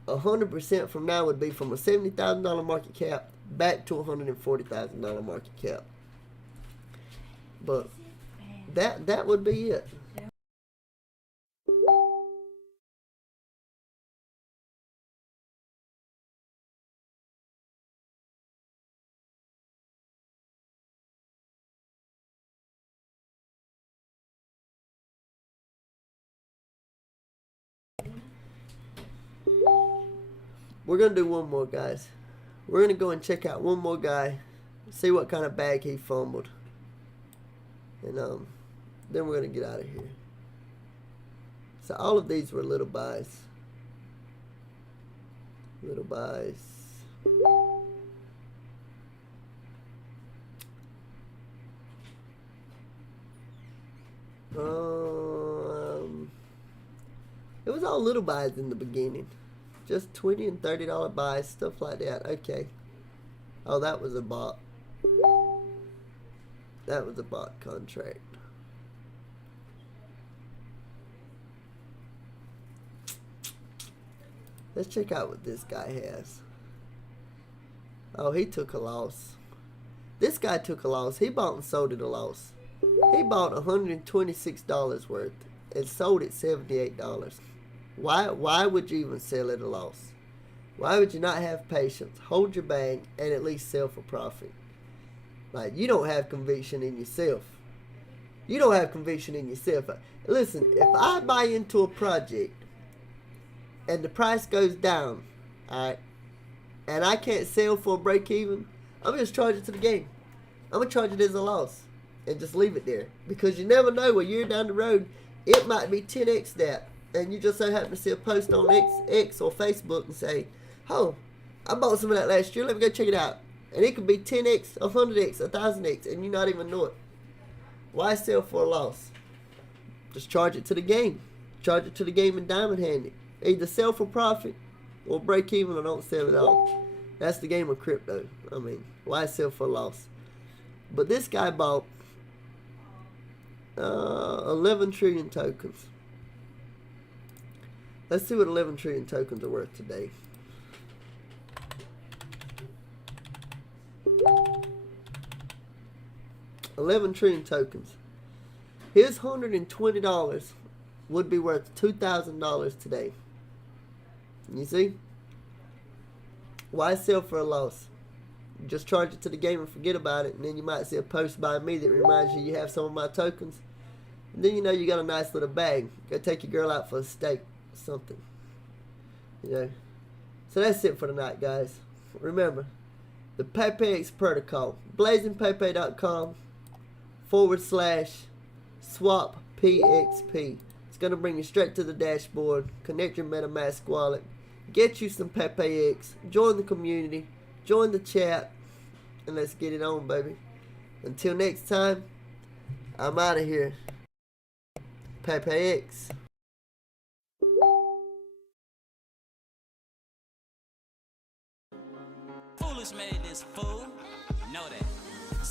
100% from now would be from a $70,000 market cap back to a $140,000 market cap. But that would be it. We're going to do one more, guys. We're going to go and check out one more guy, see what kind of bag he fumbled. And then we're going to get out of here. So all of these were little buys. Little buys. It was all little buys in the beginning. Just $20 and $30 buys, stuff like that. Okay. Oh, that was a bot. That was a bot contract. Let's check out what this guy has. Oh, he took a loss. This guy took a loss. He bought and sold at a loss. He bought $126 worth and sold it $78. Why would you even sell at a loss? Why would you not have patience, hold your bag, and at least sell for profit? Like, you don't have conviction in yourself. You don't have conviction in yourself. Listen, if I buy into a project and the price goes down, alright, and I can't sell for a break even, I'm just charge it to the game. I'm going to charge it as a loss and just leave it there. Because you never know, a year down the road, it might be 10x that. And you just so happen to see a post on X or Facebook and say, oh, I bought some of that last year, let me go check it out. And it could be 10x, 100x, 1000x, and you not even know it. Why sell for a loss? Just charge it to the game. Charge it to the game and diamond hand it. Either sell for profit or break even or don't sell at all. That's the game of crypto. I mean, why sell for a loss? But this guy bought 11 trillion tokens. Let's see what 11 trillion tokens are worth today. $11 trillion tokens. His $120 would be worth $2,000 today. You see? Why sell for a loss? You just charge it to the game and forget about it, and then you might see a post by me that reminds you have some of my tokens. And then you know you got a nice little bag. Go take your girl out for a steak. Something, you know. So that's it for tonight, guys. Remember, the PepeX protocol, blazingpepe.com/swap PXP. It's gonna bring you straight to the dashboard. Connect your MetaMask wallet, get you some PepeX, join the community, join the chat, and let's get it on, baby. Until next time, I'm out of here. PepeX. Foolish made this fool. Know that.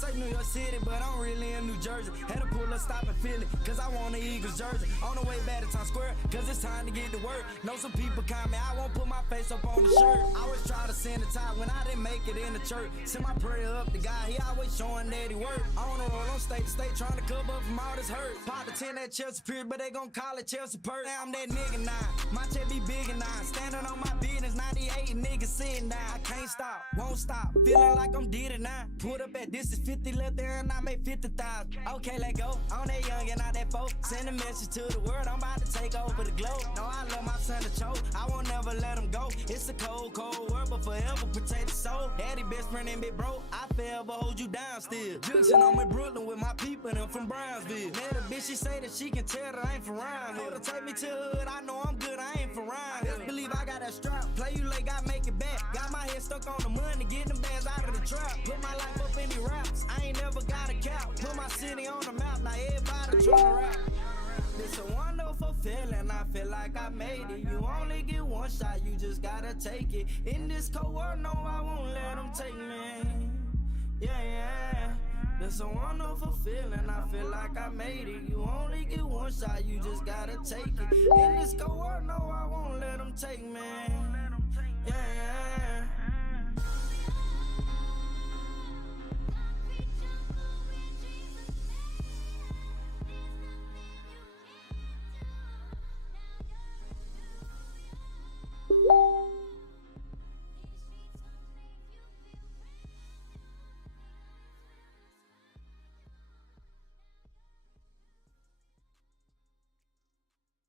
say New York City, but I'm really in New Jersey. Had to pull up, stop and feel it, cause I want the Eagles jersey. On the way back to Times Square, cause it's time to get to work. Know some people comment, I won't put my face up on the shirt. I always try to send a tie when I didn't make it in the church. Send my prayer up to God, he always showing that he work. On the road, on state to state, trying to cover up from all this hurt. Pop the 10 at Chelsea period, but they gon' call it Chelsea Perk. Now I'm that nigga now, my check be big and now. Standing on my business, 98 niggas sitting down. I can't stop, won't stop, feeling like I'm did it now. Put up at this is 50 left there and I make 50,000. Okay, let go, on that young and not that folk. Send a message to the world, I'm about to take over the globe. No, I love my son to choke, I won't never let him go. It's a cold, cold world, but forever protect the soul. Daddy best friend and big bro, I forever hold you down still. Junction, I'm in Brooklyn with my people and I'm from Brownsville. Met a bitch, she say that she can tell that I ain't from around here. To take me to the hood, I know I'm good, I ain't from around here. Just believe I got that strap, play you like I make it back. Got my head stuck on the money, get them bands out of the trap. Put my life up in the raps, I ain't never got a cap. Put my city on the map, now everybody tryna rap. It's a wonderful feeling, I feel like I made it. You only get one shot, you just gotta take it. In this cold world, no, I won't let them take me. Yeah, yeah. It's a wonderful feeling, I feel like I made it. You only get one shot, you just gotta take it. In this cold world, no, I won't let them take me.